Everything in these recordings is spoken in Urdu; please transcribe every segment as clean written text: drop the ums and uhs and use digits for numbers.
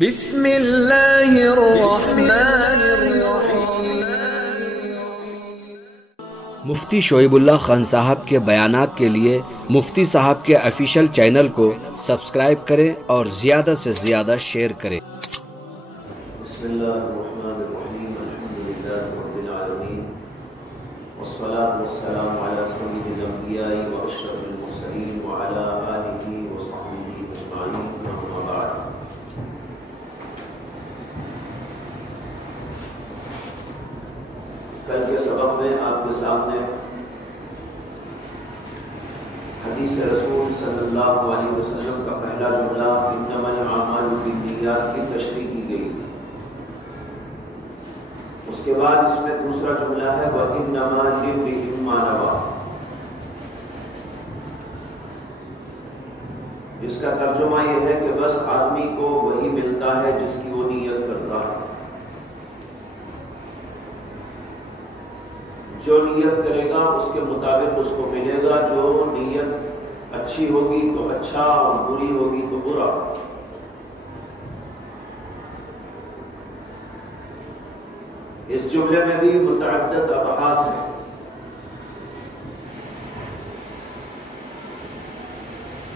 بسم اللہ الرحمن الرحیم۔ مفتی شعیب اللہ خان صاحب کے بیانات کے لیے مفتی صاحب کے آفیشیل چینل کو سبسکرائب کریں اور زیادہ سے زیادہ شیئر کریں۔ بسم اللہ الرحمن الرحیم، الحمدللہ رب العالمین، والصلاة والسلام علی سید الانبیاء واشرف المرسلین وعلی آلہ وصحبہ اجمعین، اما بعد۔ کل کے سبق میں آپ کے سامنے حدیث رسول صلی اللہ علیہ وسلم کا پہلا جملہ انما الاعمال بالنیات کی تشریح کی گئی۔ اس کے بعد اس میں دوسرا جملہ ہے وَإِنَّمَا لِامْرِئٍ مَّا نَوَىٰ، جس کا ترجمہ یہ ہے کہ بس آدمی کو وہی ملتا ہے جس کی وہ نیت کرتا ہے۔ جو نیت کرے گا اس کے مطابق اس کو ملے گا، جو نیت اچھی ہوگی تو اچھا اور بری ہوگی تو برا۔ اس جملے میں بھی متعدد ابحاث ہیں۔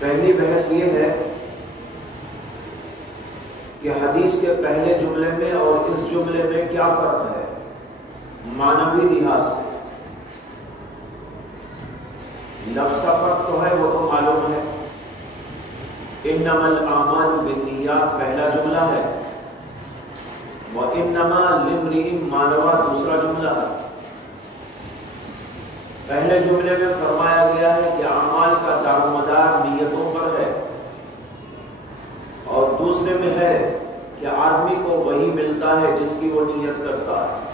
پہلی بحث یہ ہے کہ حدیث کے پہلے جملے میں اور اس جملے میں کیا فرق ہے معنوی لحاظ سے۔ لفظ کا فرق تو ہے، وہ تو معلوم ہے، انما الاعمال بالنیات پہلا جملہ ہے، وَإِنَّمَا لِامْرِئٍ مَّا نَوَىٰ دوسرا جملہ ہے۔ پہلے جملے میں فرمایا گیا ہے کہ اعمال کا دار و مدار نیتوں پر ہے، اور دوسرے میں ہے کہ آدمی کو وہی ملتا ہے جس کی وہ نیت کرتا ہے۔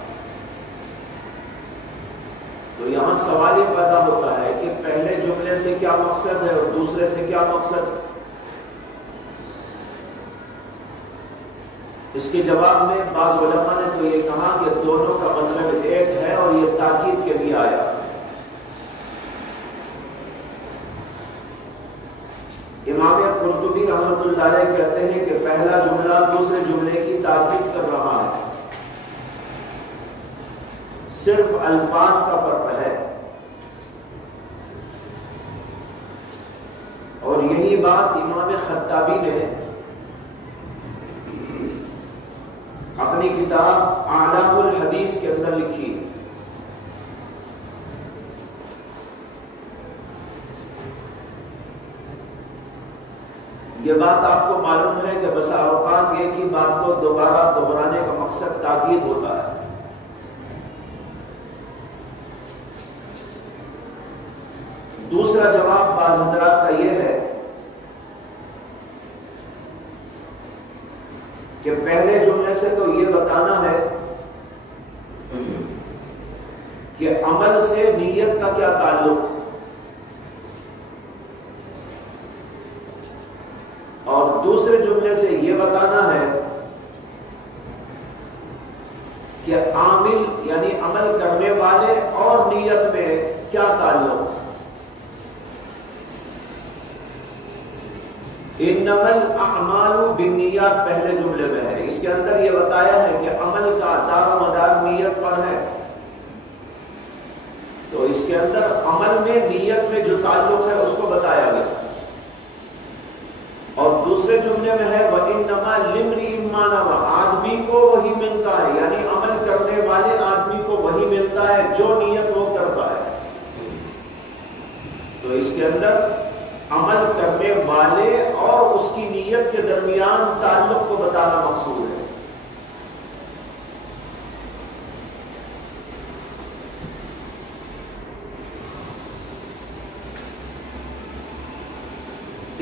تو یہاں سوال یہ پیدا ہوتا ہے کہ پہلے جملے سے کیا مقصد ہے اور دوسرے سے کیا مقصد؟ اس کے جواب میں بعض علماء نے تو یہ کہا کہ دونوں کا مطلب ایک ہے اور یہ تاکید کے لیے آیا۔ امام قرطبی رحمۃ اللہ علیہ کہتے ہیں کہ پہلا جملہ دوسرے جملے کی تاکید کر رہا ہے، صرف الفاظ کا فرق ہے، اور یہی بات امام خطابی نے اپنی کتاب اعلام الحدیث کے اندر لکھی۔ یہ بات آپ کو معلوم ہے کہ بسا اوقات ایک ہی بات کو دوبارہ دہرانے کا مقصد تاکید ہوتا ہے۔ دوسرا جواب بعض حضرات کا یہ ہے کہ پہلے جملے سے تو یہ بتانا ہے کہ عمل سے نیت کا کیا تعلق، اور دوسرے جملے سے یہ بتانا ہے کہ عامل یعنی عمل کرنے والے اور نیت میں کیا تعلق۔ انما الاعمال بالنیات پہلے جملے میں ہے، اس کے اندر یہ بتایا ہے کہ عمل کا دار و مدار نیت پر ہے، تو اس کے اندر عمل میں نیت میں جو تعلق ہے اس کو بتایا گیا۔ اور دوسرے جملے میں ہے وَإِنَّمَا لِامْرِئٍ مَّا نَوَىٰ، آدمی کو وہی ملتا ہے، یعنی عمل کرنے والے آدمی کو وہی ملتا ہے جو نیت وہ کرتا ہے۔ تو اس کے اندر عمل کرنے والے اور اس کی نیت کے درمیان تعلق کو بتانا مقصود ہے۔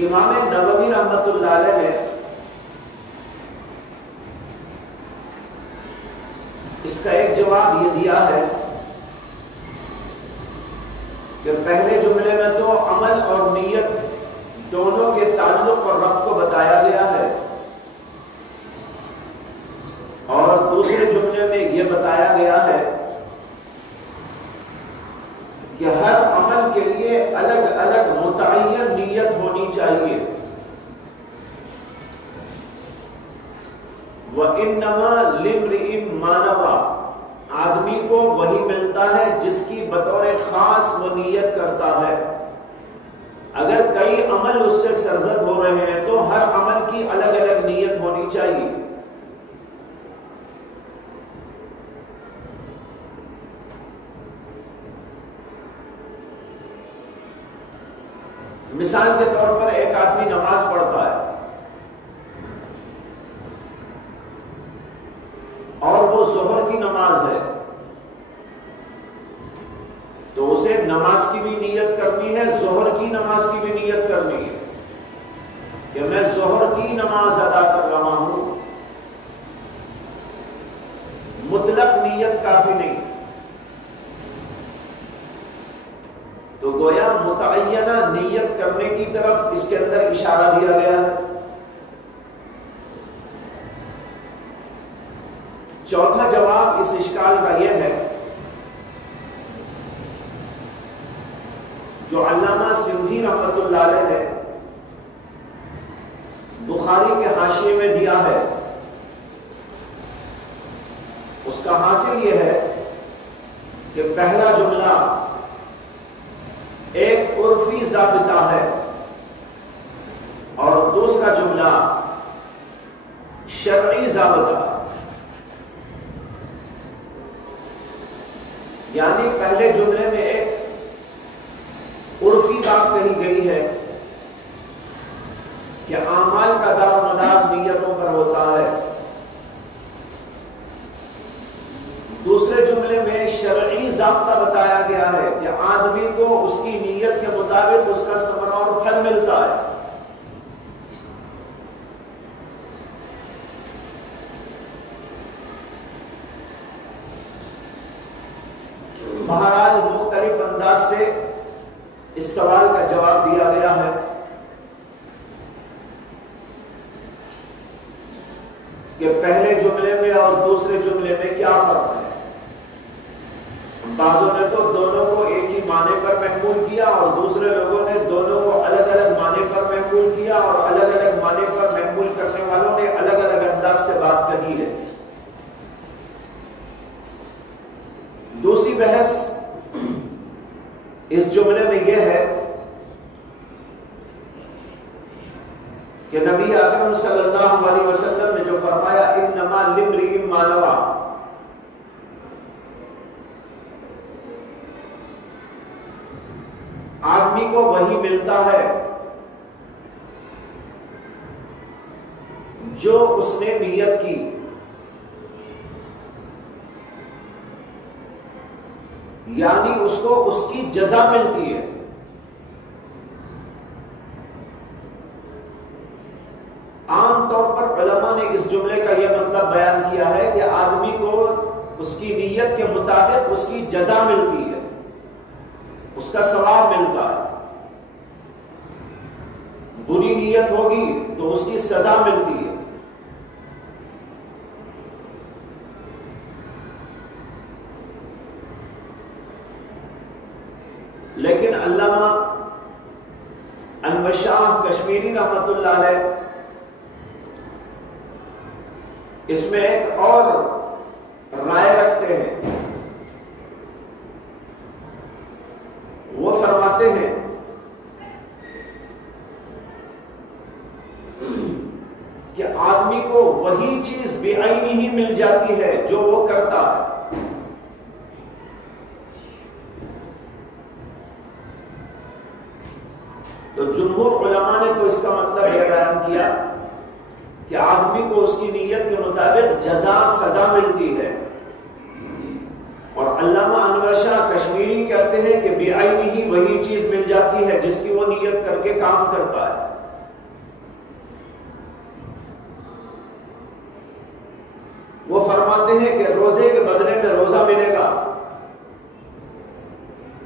امام نووی رحمۃ اللہ علیہ نے اس کا ایک جواب یہ دیا ہے کہ پہلے جملے میں تو عمل اور نیت دونوں کے تعلق اور ربط کو بتایا گیا ہے، اور دوسرے جملے میں یہ بتایا گیا ہے کہ ہر عمل کے لیے الگ الگ متعین نیت ہونی چاہیے۔ وَإِنَّمَا لِامْرِئٍ مَّا نَوَىٰ، آدمی کو وہی ملتا ہے جس کی بطور خاص وہ نیت کرتا ہے۔ اگر کئی عمل اس سے سرزد ہو رہے ہیں تو ہر عمل کی الگ الگ نیت ہونی چاہیے۔ مثال کے طور پر ایک آدمی نماز پڑھتا ہے اور وہ ظہر کی نماز ہے، تو اسے نماز کی بھی نیت کرنی ہے، ظہر کی نماز کی بھی نیت کرنی ہے کہ میں ظہر کی نماز ادا کر رہا ہوں۔ مطلق نیت کافی نہیں، تو گویا متعینہ نیت کرنے کی طرف اس کے اندر اشارہ دیا گیا ہے۔ چوتھا جواب اس اشکال کا یہ ہے جو علامہ سندھی رحمۃ اللہ علیہ نے بخاری کے حاشیے میں دیا ہے، اس کا حاصل یہ ہے کہ پہلا جملہ ایک عرفی ضابطہ ہے اور دوسرا جملہ شرعی ضابطہ ہے۔ یعنی پہلے جملے میں ایک عرفی بات کہی گئی ہے کہ اعمال کا دار و مدار نیتوں پر ہوتا ہے، دوسرے جملے میں شرعی ضابطہ بتایا گیا ہے کہ آدمی کو اس کی نیت کے مطابق اس کا ثمرہ اور پھل ملتا ہے۔ بہرحال مختلف انداز سے اس سوال کا جواب دیا گیا ہے کہ پہلے جملے میں اور دوسرے جملے میں کیا فرق ہے۔ بعضوں نے تو دونوں کو ایک ہی معنی پر محمول کیا اور دوسرے لوگوں نے دونوں کو الگ الگ معنی پر محمول کیا، اور الگ الگ معنی پر محمول کرنے والوں نے الگ الگ انداز سے بات کہی ہے۔ دوسری بحث اس جملے میں یہ ہے کہ نبی اکرم صلی اللہ علیہ وسلم نے جو فرمایا انما لامرئ ما نویٰ، آدمی کو وہی ملتا ہے جو اس نے نیت کی، یعنی اس کو اس کی جزا ملتی ہے۔ عام طور پر علماء نے اس جملے کا یہ مطلب بیان کیا ہے کہ آدمی کو اس کی نیت کے مطابق اس کی جزا ملتی ہے، اس کا ثواب ملتا ہے۔ بری نیت ہوگی تو اس کی سزا ملتی ہے۔ لیکن علامہ انور شاہ کشمیری رحمۃ اللہ علیہ اس میں ایک اور رائے رکھتے ہیں۔ وہ فرماتے ہیں کہ آدمی کو وہی چیز بعینی ہی مل جاتی ہے جو وہ کرتا ہے۔ تو جمہور علماء نے تو اس کا مطلب یہ بیان کیا کہ آدمی کو اس کی نیت کے مطابق جزا سزا ملتی ہے، اور علامہ انور شاہ کشمیری کہتے ہیں کہ بعینی ہی وہی چیز مل جاتی ہے جس کی وہ نیت کر کے کام کرتا ہے۔ وہ فرماتے ہیں کہ روزے کے بدلے میں روزہ ملے گا،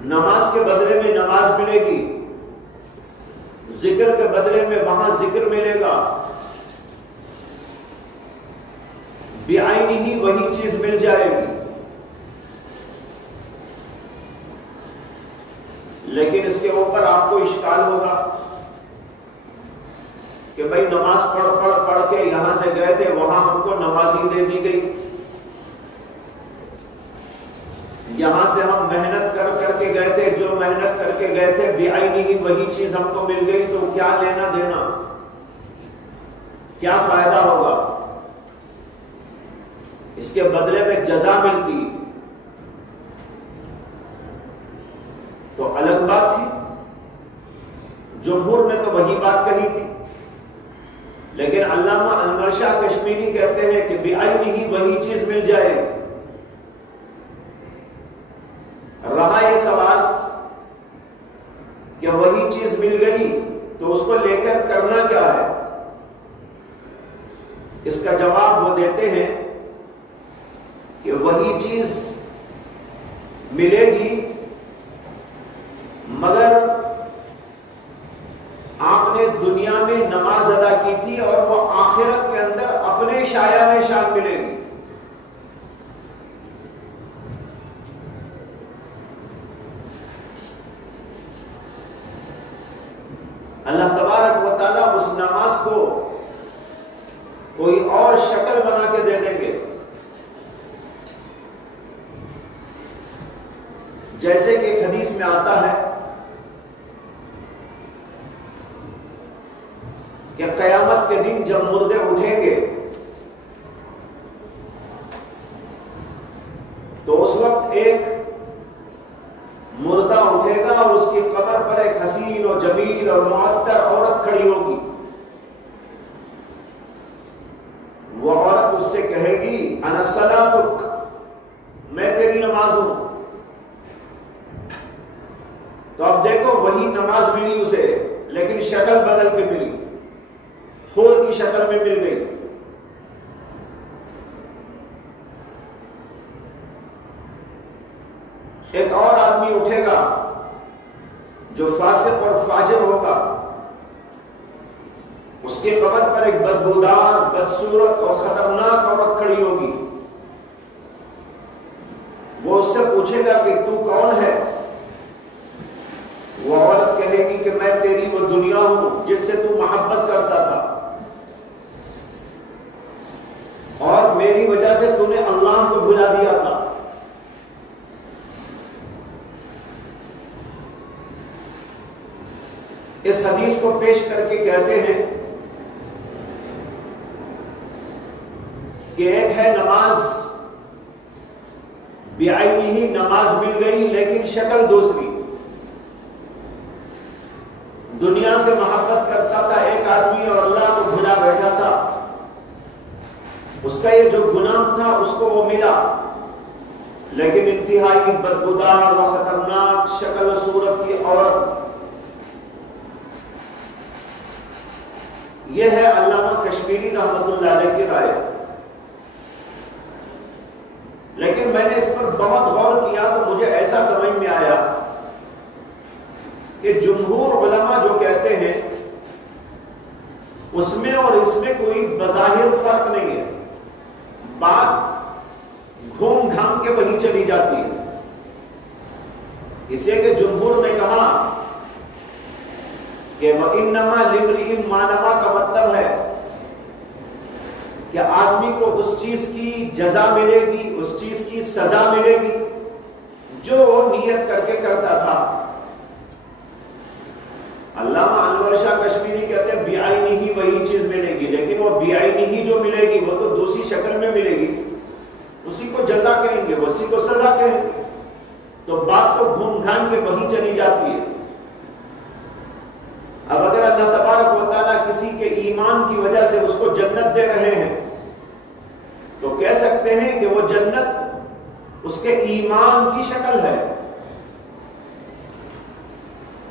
نماز کے بدلے میں نماز ملے گی، ذکر کے بدلے میں وہاں ذکر ملے گا، بعینی ہی وہی چیز مل جائے گی۔ لیکن اس کے اوپر آپ کو اشکال ہوگا کہ بھائی نماز پڑھ کے یہاں سے گئے تھے، وہاں ہم کو نمازی دے دی گئی، یہاں سے ہم محنت کر کے گئے تھے، جو محنت کر کے گئے تھے بعینہ وہی چیز ہم کو مل گئی، تو کیا لینا دینا، کیا فائدہ ہوگا؟ اس کے بدلے میں جزا ملتی تو الگ بات تھی۔ جمہور نے تو وہی بات کہی تھی، لیکن علامہ انور شاہ کشمیری کہتے ہیں کہ بعینہ وہی چیز مل جائے۔ رہا یہ سوال کہ وہی چیز مل گئی تو اس کو لے کر کرنا کیا ہے، اس کا جواب وہ دیتے ہیں کہ وہی چیز ملے گی، مگر آپ نے دنیا میں نماز ادا کی تھی اور وہ آخرت کے اندر اپنے شایان شان ملے گی۔ اللہ تبارک و تعالیٰ اس نماز کو کوئی اور شکل بنا کے دے دیں گے، جیسے کہ ایک حدیث میں آتا ہے کہ قیامت کے دن جب مردے اٹھیں گے تو اس وقت ایک مردہ اٹھے گا اور اس کی قبر پر ایک حسین و جمیل اور معطر عورت کھڑی ہوگی۔ وہ عورت اس سے کہے گی انا صلاتک، میں تیری نماز ہوں۔ تو اب دیکھو وہی نماز ملی اسے، لیکن شکل بدل کے ملی، حور کی شکل میں مل گئی۔ ایک اور آدمی اٹھے گا جو فاسق اور فاجر ہوگا، اس کی قبر پر ایک بدبودار، بدصورت اور خطرناک عورت کھڑی ہوگی۔ وہ اس سے پوچھے گا کہ تو کون ہے؟ وہ عورت کہے گی کہ میں تیری وہ دنیا ہوں جس سے تو محبت کرتا تھا، اور میری وجہ سے تو نے اللہ کو بھلا دیا تھا۔ اس حدیث کو پیش کر کے کہتے ہیں کہ ایک ہے نماز بعینہ، نماز مل گئی لیکن شکل دوسری۔ دنیا سے محبت کرتا تھا ایک آدمی اور اللہ کو بھلا بیٹھا تھا، اس کا یہ جو گناہ تھا اس کو وہ ملا، لیکن انتہائی بدبودار و خطرناک شکل و صورت کی عورت۔ یہ ہے علامہ کشمیری رحمۃ اللہ علیہ کی رائے، لیکن میں نے اس پر بہت غور کیا تو مجھے ایسا سمجھ میں آیا کہ جمہور علماء جو کہتے ہیں اس میں اور اس میں کوئی بظاہر فرق نہیں ہے، بات گھوم گھام کے وہی چلی جاتی ہے۔ اسے کہ جمہور نے کہا کہ وَإِنَّمَا لِامْرِئٍ مَا نَوَىٰ کا مطلب ہے کہ آدمی کو اس چیز کی جزا ملے گی، اس چیز کی سزا ملے گی جو نیت کر کے کرتا تھا۔ علامہ انور شاہ کشمیری کہتے ہیں بعینہ وہی چیز ملے گی، لیکن وہ بعینہ جو ملے گی وہ تو دوسری شکل میں ملے گی، اسی کو جزا کہیں گے، اسی کو سزا کہیں گے، تو بات تو گھوم گھام کے وہی چلی جاتی ہے۔ اب اگر اللہ تبارک و تعالیٰ کسی کے ایمان کی وجہ سے اس کو جنت دے رہے ہیں تو کہہ سکتے ہیں کہ وہ جنت اس کے ایمان کی شکل ہے،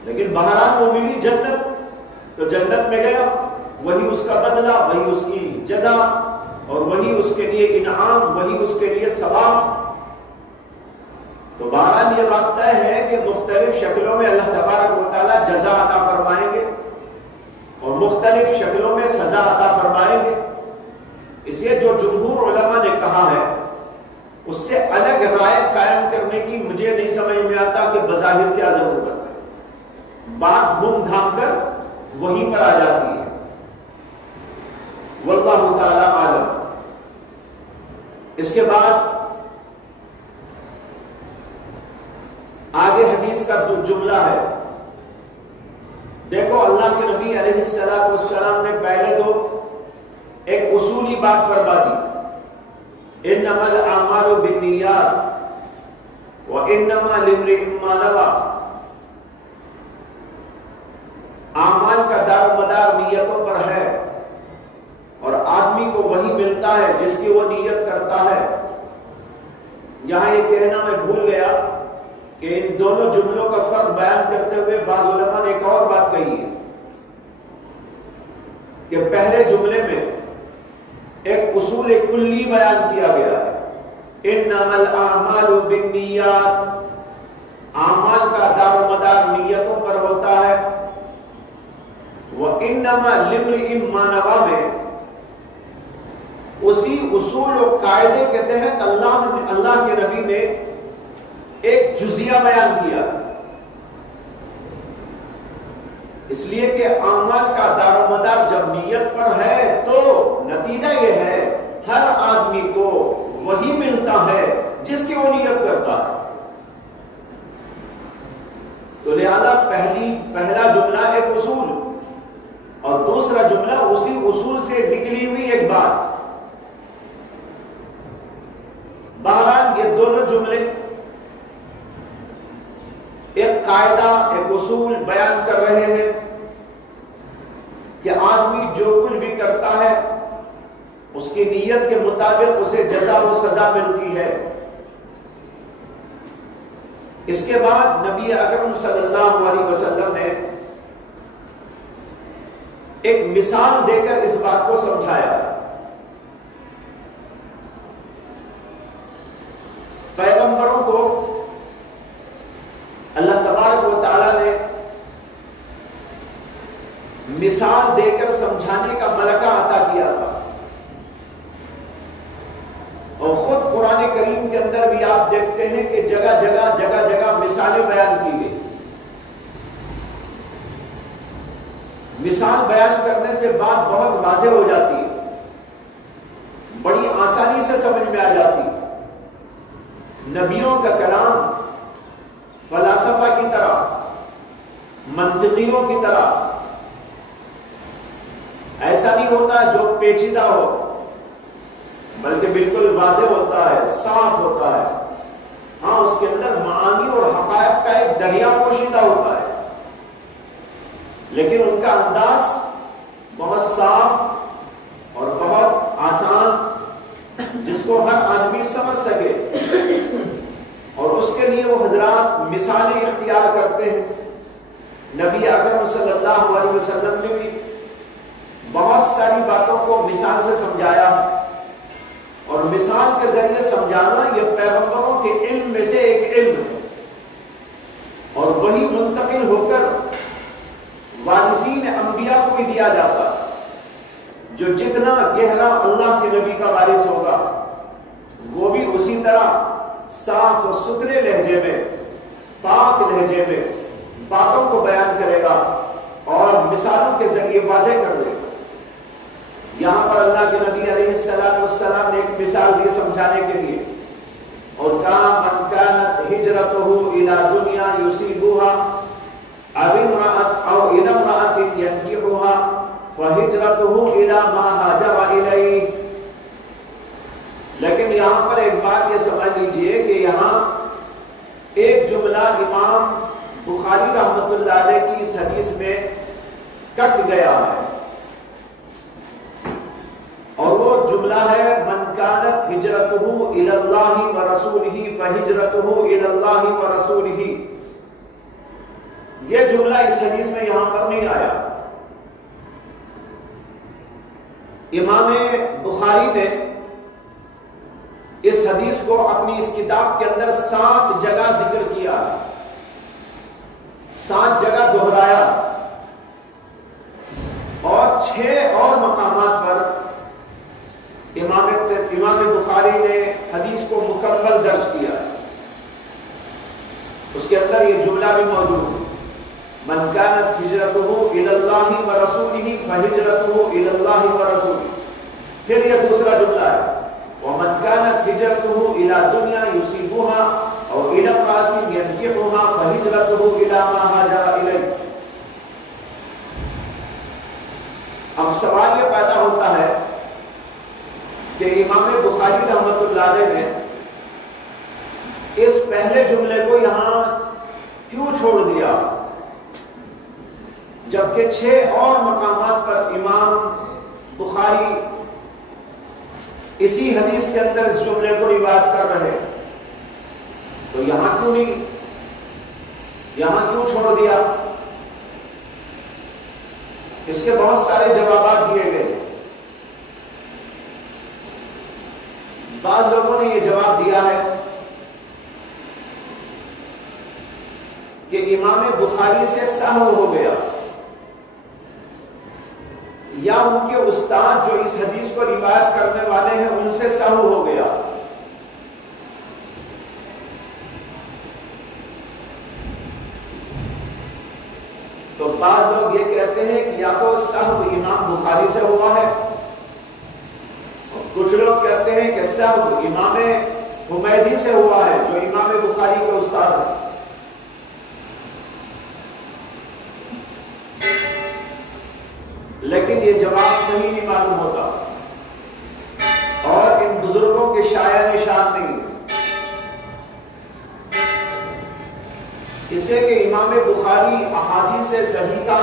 لیکن بہرحال وہ ملی جنت تو جنت میں گیا، وہی اس کا بدلہ، وہی اس کی جزا، اور وہی اس کے لیے انعام، وہی اس کے لیے ثواب۔ تو بہرحال یہ بات طے ہے کہ مختلف شکلوں میں اللہ تبارک و تعالیٰ جزا عطا فرمائیں گے اور مختلف شکلوں میں سزا عطا فرمائیں گے۔ اس لیے جو جمہور علماء نے کہا ہے اس سے الگ رائے قائم کرنے کی مجھے نہیں سمجھ میں آتا کہ بظاہر کیا ضرورت ہے، بات گھوم گھام کر وہیں پر آ جاتی ہے۔ واللہ تعالی عالم۔ اس کے بعد آگے حدیث کا جو جملہ ہے، دیکھو اللہ کے نبی علیہ السلام نے پہلے تو ایک اصولی بات فرما دی، انما الاعمال بالنیات وانما لامرئ ما نوى۔ اعمال کا دار و مدار نیتوں پر ہے، اور آدمی کو وہی ملتا ہے جس کی وہ نیت کرتا ہے۔ یہاں یہ کہنا میں بھول گیا کہ ان دونوں جملوں کا فرق بیان کرتے ہوئے بعض علماء نے ایک اور بات کہی ہے کہ پہلے جملے میں ایک اصول کلی بیان کیا گیا ہے، انما الاعمال بالنیات، اعمال کا دار و مدار نیتوں پر ہوتا ہے، وانما لامرئ ما نوى میں اسی اصول و قاعدے کے تحت اللہ کے نبی نے ایک جزیہ بیان کیا، اس لیے کہ اعمال کا دار و مدار جب نیت پر ہے تو نتیجہ یہ ہے ہر آدمی کو وہی ملتا ہے جس کی وہ نیت کرتا ہے۔ تو لہذا پہلا جملہ ایک اصول اور دوسرا جملہ اسی اصول سے نکلی ہوئی ایک بات۔ بہرحال یہ دونوں جملے ایک قاعدہ، ایک اصول بیان کر رہے ہیں کہ آدمی جو کچھ بھی کرتا ہے اس کی نیت کے مطابق اسے جزا و سزا ملتی ہے۔ اس کے بعد نبی اکرم صلی اللہ علیہ وسلم نے ایک مثال دے کر اس بات کو سمجھایا۔ پیغمبروں کو اللہ تبارک و تعالی نے مثال دے کر سمجھانے کا ملکہ عطا کیا تھا، اور خود قرآن کریم کے اندر بھی آپ دیکھتے ہیں کہ جگہ جگہ مثالیں بیان کی گئی۔ مثال بیان کرنے سے بات بہت واضح ہو جاتی ہے، بڑی آسانی سے سمجھ میں آ جاتی ہے۔ نبیوں کا کلام فلاسفہ کی طرح، منطقیوں کی طرح ایسا نہیں ہوتا جو پیچیدہ ہو، بلکہ بالکل واضح ہوتا ہے، صاف ہوتا ہے۔ ہاں اس کے اندر معانی اور حقائق کا ایک دریا پوشیدہ ہوتا ہے، لیکن ان کا انداز بہت صاف اور بہت آسان، جس کو ہر آدمی سمجھ سکے، اور اس کے لیے وہ حضرات مثالیں اختیار کرتے ہیں۔ نبی اکرم صلی اللہ علیہ وسلم نے بھی بہت ساری باتوں کو مثال سے سمجھایا، اور مثال کے ذریعے سمجھانا یہ پیغمبروں کے علم میں سے ایک علم ہے، اور وہی منتقل ہو کر وارثین انبیاء کو بھی دیا جاتا ہے۔ جو جتنا گہرا اللہ کے نبی کا وارث ہوگا وہ بھی اسی طرح صاف و ستھرے لہجے میں، پاک لہجے میں باتوں کو بیان کرے گا اور مثالوں کے ذریعے واضح کر دے گا۔ یہاں پر اللہ کے نبی علیہ السلام نے ایک مثال دی سمجھانے کے لیے، اور کہا من کانت ہجرتہ الی دنیا یصیبها او الی امرأة ینکحها فہجرتہ الی ما ہاجر الیہ۔ لیکن یہاں پر ایک بات یہ سمجھ لیجئے کہ یہاں ایک جملہ امام بخاری رحمۃ اللہ علیہ کی اس حدیث میں کٹ گیا ہے، اور وہ جملہ ہے من کانت ہجرتہ الی اللہ ورسولہ فہجرتہ الی اللہ ورسولہ۔ یہ جملہ اس حدیث میں یہاں پر نہیں آیا۔ امام بخاری نے اس حدیث کو اپنی اس کتاب کے اندر 7 جگہ ذکر کیا، 7 جگہ دہرایا، اور 6 اور مقامات پر امام بخاری نے حدیث کو مکمل درج کیا۔ اس کے اندر یہ جملہ بھی موجود ہے، من کانت ہجرتہ الی اللہ ورسولہ فہجرتہ الی اللہ ورسولہ۔ پھر یہ دوسرا جملہ ہے وَمَنْ كَانَتْ هِجْرَتُهُ إِلَى دُنْيَا يُصِيبُهَا أَوْ إِلَى امْرَأَةٍ يَنكِحُهَا فَهِجْرَتُهُ إِلَى مَا هَاجَرَ إِلَيْهِ۔ اب سوال یہ پیدا ہوتا ہے کہ امام بخاری رحمۃ اللہ علیہ نے اس پہلے جملے کو یہاں کیوں چھوڑ دیا، جبکہ 6 اور مقامات پر امام بخاری اسی حدیث کے اندر اس جملے کو روایت کر رہے، تو یہاں کیوں نہیں، یہاں کیوں چھوڑ دیا؟ اس کے بہت سارے جوابات دیے گئے۔ بعض لوگوں نے یہ جواب دیا ہے کہ امام بخاری سے سہو ہو گیا، یا ان کے استاد جو اس حدیث کو روایت کرنے والے ہیں ان سے سہو ہو گیا۔ تو بعض لوگ یہ کہتے ہیں کہ یا تو سہو امام بخاری سے ہوا ہے، اور کچھ لوگ کہتے ہیں کہ سہو امام حمیدی سے ہوا ہے جو امام بخاری کے استاد ہیں۔ لیکن یہ جواب صحیح نہیں معلوم ہوتا اور ان بزرگوں کے شایع نشان نہیں، اسے کہ امام بخاری احادیث صحیح کا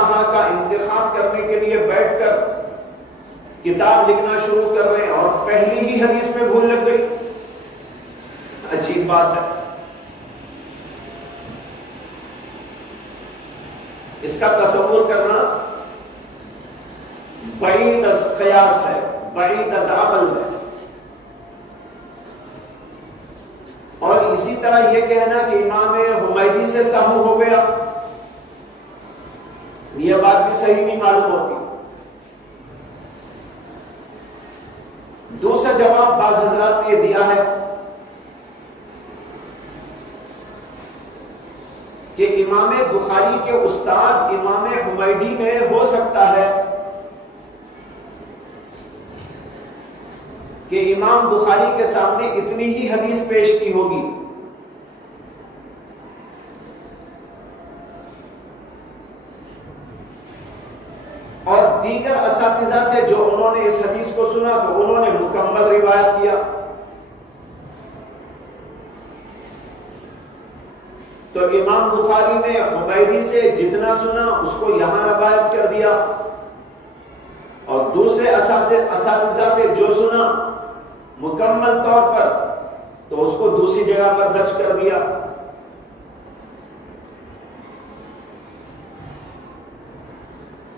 انتخاب کرنے کے لیے بیٹھ کر کتاب لکھنا شروع کر رہے ہیں اور پہلی ہی حدیث میں بھول لگ گئی، عجیب بات ہے۔ اس کا تصور کرنا بعید از قیاس ہے، بعید از عقل ہے۔ اور اسی طرح یہ کہنا کہ امام حمیدی سے سہو ہو گیا، یہ بات بھی صحیح نہیں معلوم ہوتی۔ دوسرا جواب بعض حضرات نے یہ دیا ہے کہ امام بخاری کے استاد امام حمیدی میں ہو سکتا ہے کہ امام بخاری کے سامنے اتنی ہی حدیث پیش کی ہوگی، اور دیگر اساتذہ سے جو انہوں نے اس حدیث کو سنا تو انہوں نے مکمل روایت کیا۔ تو امام بخاری نے حمیدی سے جتنا سنا اس کو یہاں روایت کر دیا، اور دوسرے اساتذہ سے جو سنا مکمل طور پر تو اس کو دوسری جگہ پر درج کر دیا۔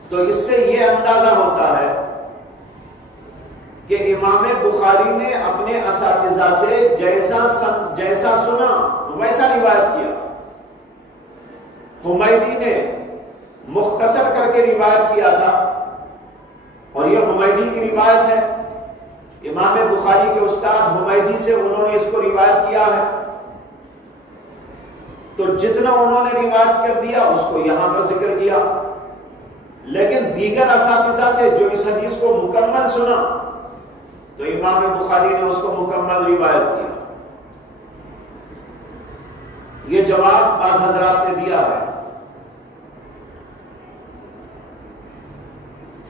تو اس سے یہ اندازہ ہوتا ہے کہ امام بخاری نے اپنے اساتذہ سے جیسا سنا ویسا روایت کیا، حمیدی نے مختصر کر کے روایت کیا تھا، اور یہ حمیدی کی روایت ہے، امام بخاری کے استاد حمیدی سے انہوں نے اس کو روایت کیا ہے، تو جتنا انہوں نے روایت کر دیا اس کو یہاں پر ذکر کیا، لیکن دیگر اساتذہ سے جو اس حدیث کو مکمل سنا تو امام بخاری نے اس کو مکمل روایت کیا۔ یہ جواب بعض حضرات نے دیا ہے۔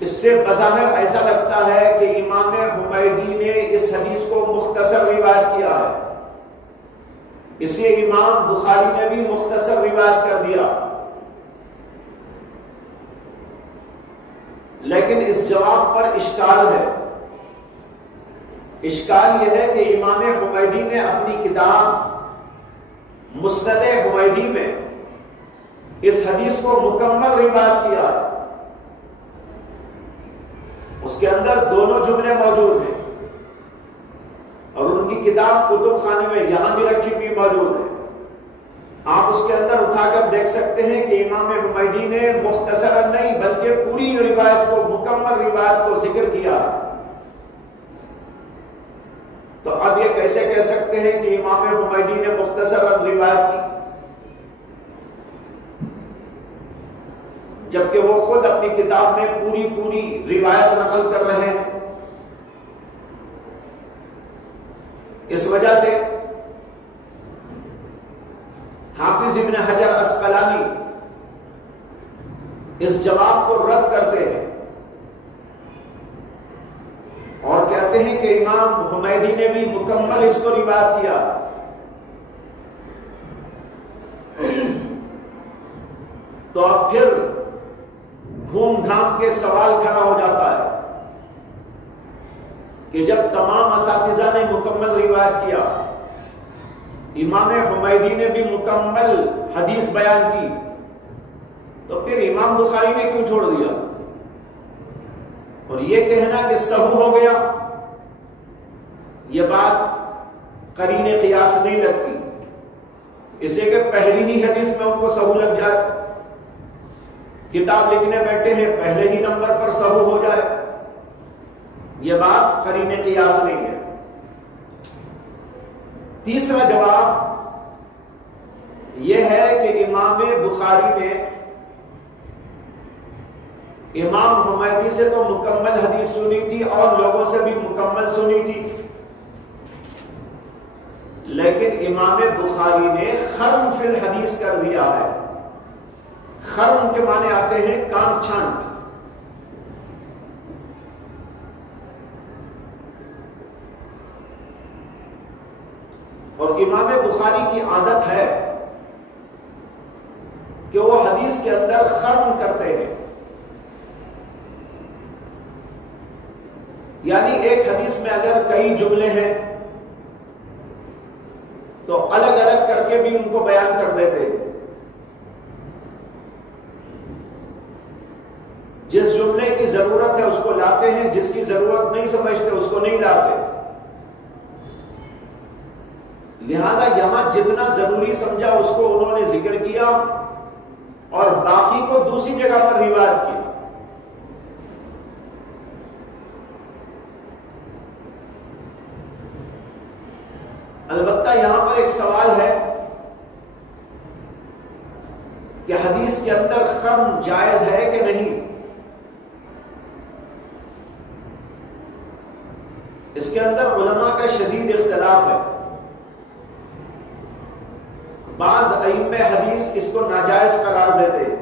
اس سے بظاہر ایسا لگتا ہے کہ امام حمیدی نے اس حدیث کو مختصر روایت کیا ہے، اس لیے امام بخاری نے بھی مختصر روایت کر دیا، لیکن اس جواب پر اشکال ہے۔ اشکال یہ ہے کہ امام حمیدی نے اپنی کتاب مسند حمیدی میں اس حدیث کو مکمل روایت کیا ہے، اس کے اندر دونوں جملے موجود ہیں، اور ان کی کتاب کتب خانے میں یہاں بھی رکھی ہوئی موجود ہے۔ آپ اس کے اندر اٹھا کر دیکھ سکتے ہیں کہ امام حمیدی نے مختصراً نہیں بلکہ پوری روایت کو، مکمل روایت کو ذکر کیا۔ تو اب یہ کیسے کہہ سکتے ہیں کہ امام حمیدی نے مختصراً روایت کی، جبکہ وہ خود اپنی کتاب میں پوری روایت نقل کر رہے ہیں؟ اس وجہ سے حافظ ابن حجر عسقلانی اس جواب کو رد کرتے ہیں اور کہتے ہیں کہ امام حمیدی نے بھی مکمل اس کو روایت کیا. تو اب پھر گھوم گھام کے سوال کھڑا ہو جاتا ہے کہ جب تمام اساتذہ نے مکمل روایت کیا، امام حمیدی نے بھی مکمل حدیث بیان کی، تو پھر امام بخاری نے کیوں چھوڑ دیا؟ اور یہ کہنا کہ سہو ہو گیا، یہ بات قرین قیاس نہیں لگتی. اسے کہ پہلی ہی حدیث میں ان کو سہو لگ جائے، کتاب لکھنے بیٹھے ہیں پہلے ہی نمبر پر سہو ہو جائے، یہ بات قرین قیاس نہیں ہے. تیسرا جواب یہ ہے کہ امام بخاری نے امام حمیدی سے تو مکمل حدیث سنی تھی اور لوگوں سے بھی مکمل سنی تھی، لیکن امام بخاری نے خرم فی الحدیث کر دیا ہے. خرم کے معنی آتے ہیں کان چھانٹ. اور امام بخاری کی عادت ہے کہ وہ حدیث کے اندر خرم کرتے ہیں، یعنی ایک حدیث میں اگر کئی جملے ہیں تو الگ الگ کر کے بھی ان کو بیان کر دیتے ہیں. جس جملے کی ضرورت ہے اس کو لاتے ہیں، جس کی ضرورت نہیں سمجھتے اس کو نہیں لاتے. لہذا یہاں جتنا ضروری سمجھا اس کو انہوں نے ذکر کیا اور باقی کو دوسری جگہ پر روایت کیا. البتہ یہاں پر ایک سوال ہے کہ حدیث کے اندر خرم جائز ہے کہ نہیں. اس کے اندر علماء کا شدید اختلاف ہے. بعض ائمہ حدیث اس کو ناجائز قرار دیتے ہیں،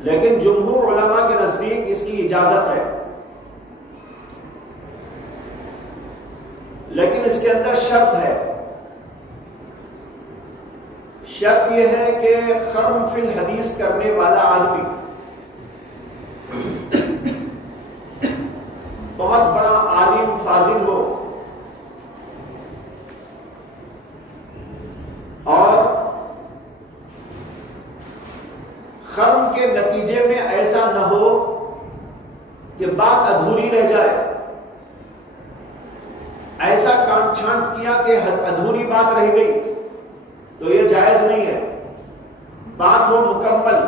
لیکن جمہور علماء کے نزدیک اس کی اجازت ہے. لیکن اس کے اندر شرط ہے. شرط یہ ہے کہ خرم فی الحدیث کرنے والا آدمی بہت بڑا عالم فاضل ہو اور خرم کے نتیجے میں ایسا نہ ہو کہ بات ادھوری رہ جائے. ایسا کانٹ چھانٹ کیا کہ ادھوری بات رہ گئی تو یہ جائز نہیں ہے. بات ہو مکمل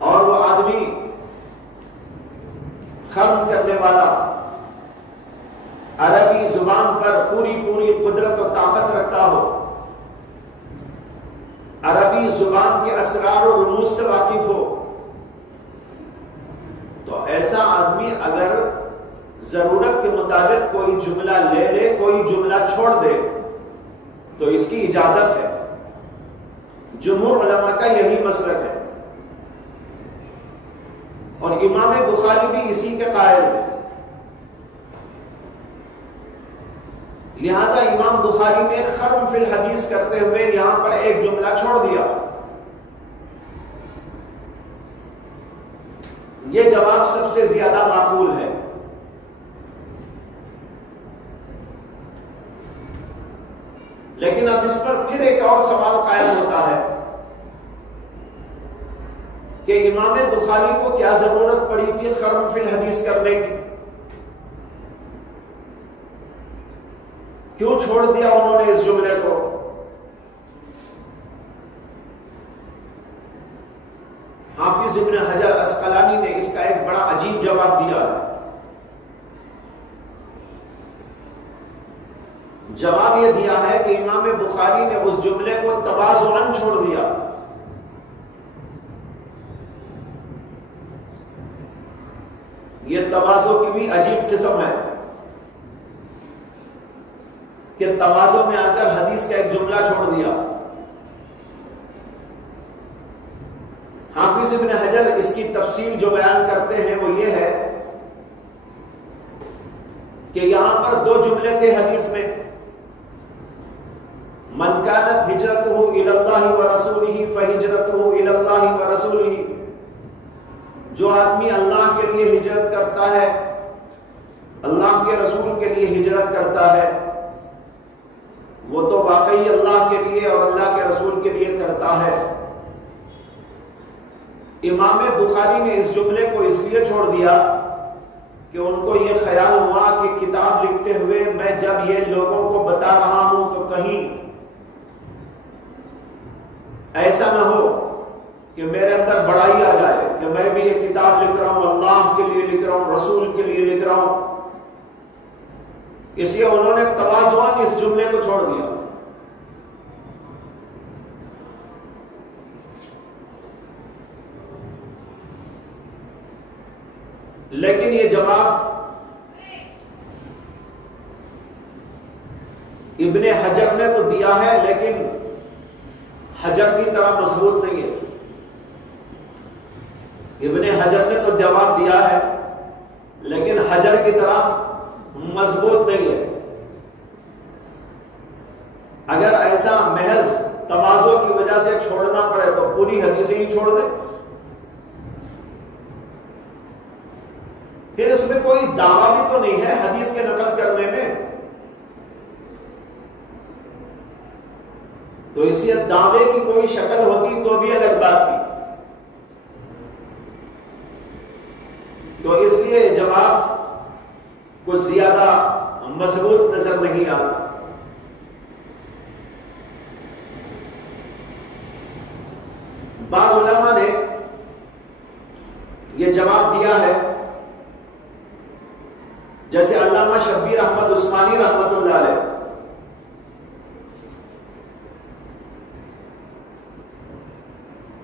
اور وہ آدمی خرم کرنے والا عربی زبان پر پوری قدرت و طاقت رکھتا ہو، عربی زبان کے اسرار و رموز سے واقف ہو، تو ایسا آدمی اگر ضرورت کے مطابق کوئی جملہ لے لے، کوئی جملہ چھوڑ دے تو اس کی اجازت ہے. جمہور علماء کا یہی مسلک ہے اور امام بخاری بھی اسی کے قائل ہے. لہذا امام بخاری نے خرم فی الحدیث کرتے ہوئے یہاں پر ایک جملہ چھوڑ دیا. یہ جواب سب سے زیادہ معقول ہے. لیکن اب اس پر پھر ایک اور سوال قائم ہوتا ہے کہ امام بخاری کو کیا ضرورت پڑی تھی خرم فی الحدیث کرنے کی؟ کیوں چھوڑ دیا انہوں نے اس جملے کو؟ حافظ ابن حجر عسقلانی نے اس کا ایک بڑا عجیب جواب دیا ہے. جواب یہ دیا ہے کہ امام بخاری نے اس جملے کو تواضعاً چھوڑ دیا. یہ تواضع کی بھی عجیب قسم ہے کہ تواضع میں آ کر حدیث کا ایک جملہ چھوڑ دیا. حافظ ابن حجر اس کی تفصیل جو بیان کرتے ہیں وہ یہ ہے کہ یہاں پر 2 جملے تھے حدیث میں. من كانت هجرته الى الله ورسوله فهجرته الى الله ورسوله. جو آدمی اللہ کے لیے ہجرت کرتا ہے، اللہ کے رسول کے لیے ہجرت کرتا ہے، وہ تو واقعی اللہ کے لیے اور اللہ کے رسول کے لیے کرتا ہے. امام بخاری نے اس جملے کو اس لیے چھوڑ دیا کہ ان کو یہ خیال ہوا کہ کتاب لکھتے ہوئے میں جب یہ لوگوں کو بتا رہا ہوں تو کہیں ایسا نہ ہو کہ میرے اندر بڑائی آ جائے کہ میں بھی یہ کتاب لکھ رہا ہوں، اللہ کے لیے لکھ رہا ہوں، رسول کے لیے لکھ رہا ہوں. اس لیے انہوں نے تواضعاً اس جملے کو چھوڑ دیا. لیکن یہ جواب ابن حجر نے تو دیا ہے، لیکن حجر کی طرح مضبوط نہیں ہے. ابن حجر نے تو جواب دیا ہے لیکن حجر کی طرح مضبوط نہیں ہے. اگر ایسا محض تواضع کی وجہ سے چھوڑنا پڑے تو پوری حدیثیں ہی چھوڑ دے. پھر اس میں کوئی دعویٰ بھی تو نہیں ہے حدیث کے نقل کرنے میں، تو اسی دعوے کی کوئی شکل ہوتی تو بھی الگ بات تھی. تو اس لیے جواب کچھ زیادہ مضبوط نظر نہیں آتا. بعض علماء نے یہ جواب دیا ہے، جیسے علامہ شبیر احمد عثمانی رحمۃ اللہ علیہ.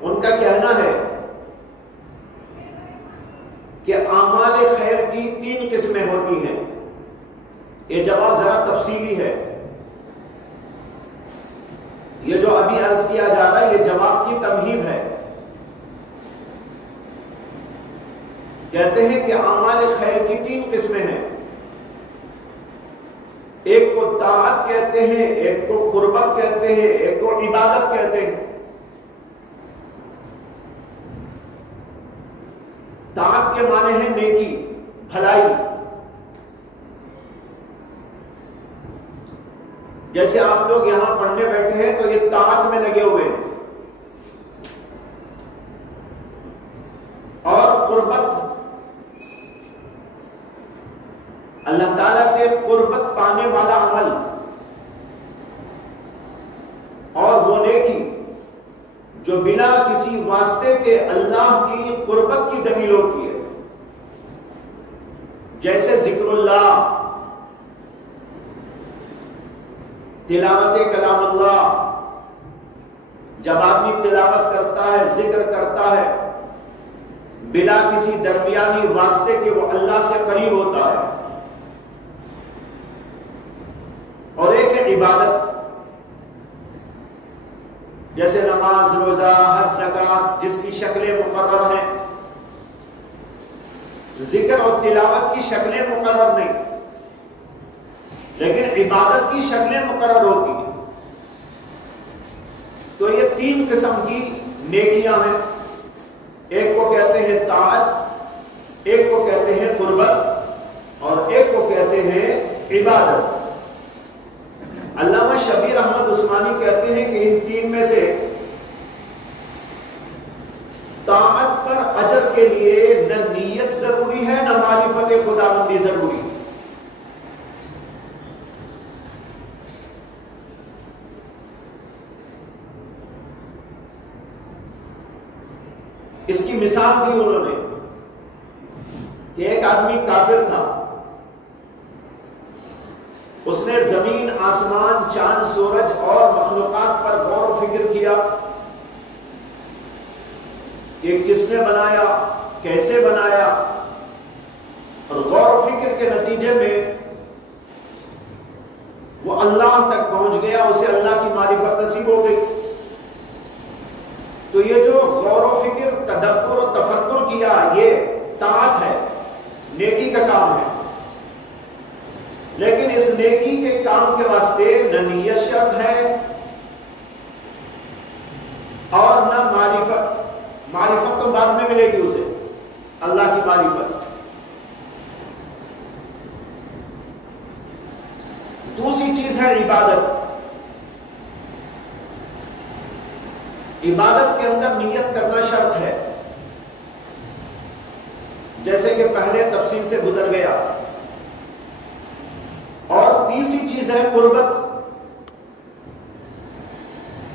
ان کا کہنا ہے کہ اعمال خیر کی 3 قسمیں ہوتی ہیں. یہ جواب ذرا تفصیلی ہے. یہ جو ابھی عرض کیا جا رہا ہے یہ جواب کی تمہید ہے. کہتے ہیں کہ اعمال خیر کی 3 قسمیں ہیں. ایک کو طاعت کہتے ہیں، ایک کو قربت کہتے ہیں، ایک کو عبادت کہتے ہیں. طاعت کے معنی ہے نیکی، بھلائی. جیسے آپ لوگ یہاں پڑھنے بیٹھے ہیں تو یہ طاعت میں لگے ہوئے ہیں. اور قربت، اللہ تعالیٰ سے قربت پانے والا عمل اور وہ نیکی جو بنا کسی واسطے کے اللہ کی قربت کی دلیل ہوتی ہے، جیسے ذکر اللہ، تلاوت کلام اللہ. جب آدمی تلاوت کرتا ہے، ذکر کرتا ہے، بلا کسی درمیانی واسطے کے وہ اللہ سے قریب ہوتا ہے. اور ایک ہے عبادت، جیسے نماز، روزہ، حج، زکات، جس کی شکلیں مقرر ہیں. ذکر اور تلاوت کی شکلیں مقرر نہیں، لیکن عبادت کی شکلیں مقرر ہوتی ہیں. تو یہ 3 قسم کی نیکیاں ہیں. ایک کو کہتے ہیں طاعت، ایک کو کہتے ہیں قربت، اور ایک کو کہتے ہیں عبادت. علامہ شبیر احمد عثمانی کہتے ہیں کہ ان 3 میں سے طاعت پر اجر کے لیے نہ نیت ضروری ہے، نہ معرفت خداوندی ضروری ہے. اس کی مثال دی انہوں نے کہ ایک آدمی کافر تھا. اس نے زمین، آسمان، چاند، سورج اور مخلوقات پر غور و فکر کیا کہ کس نے بنایا، کیسے بنایا، کے نتیجے میں وہ اللہ تک پہنچ گیا، اسے اللہ کی معرفت نصیب ہو گئی۔ تو یہ جو غور و فکر، تدبر و تفکر کیا، یہ طاعت ہے، نیکی کا کام ہے۔ لیکن اس نیکی کے کام کے واسطے نہ نیت شرط ہے اور نہ معرفت۔ معرفت تو بعد میں ملے گی اسے، اللہ کی معرفت۔ دوسری چیز ہے عبادت۔ عبادت کے اندر نیت کرنا شرط ہے، جیسے کہ پہلے تفصیل سے گزر گیا۔ اور تیسری چیز ہے قربت۔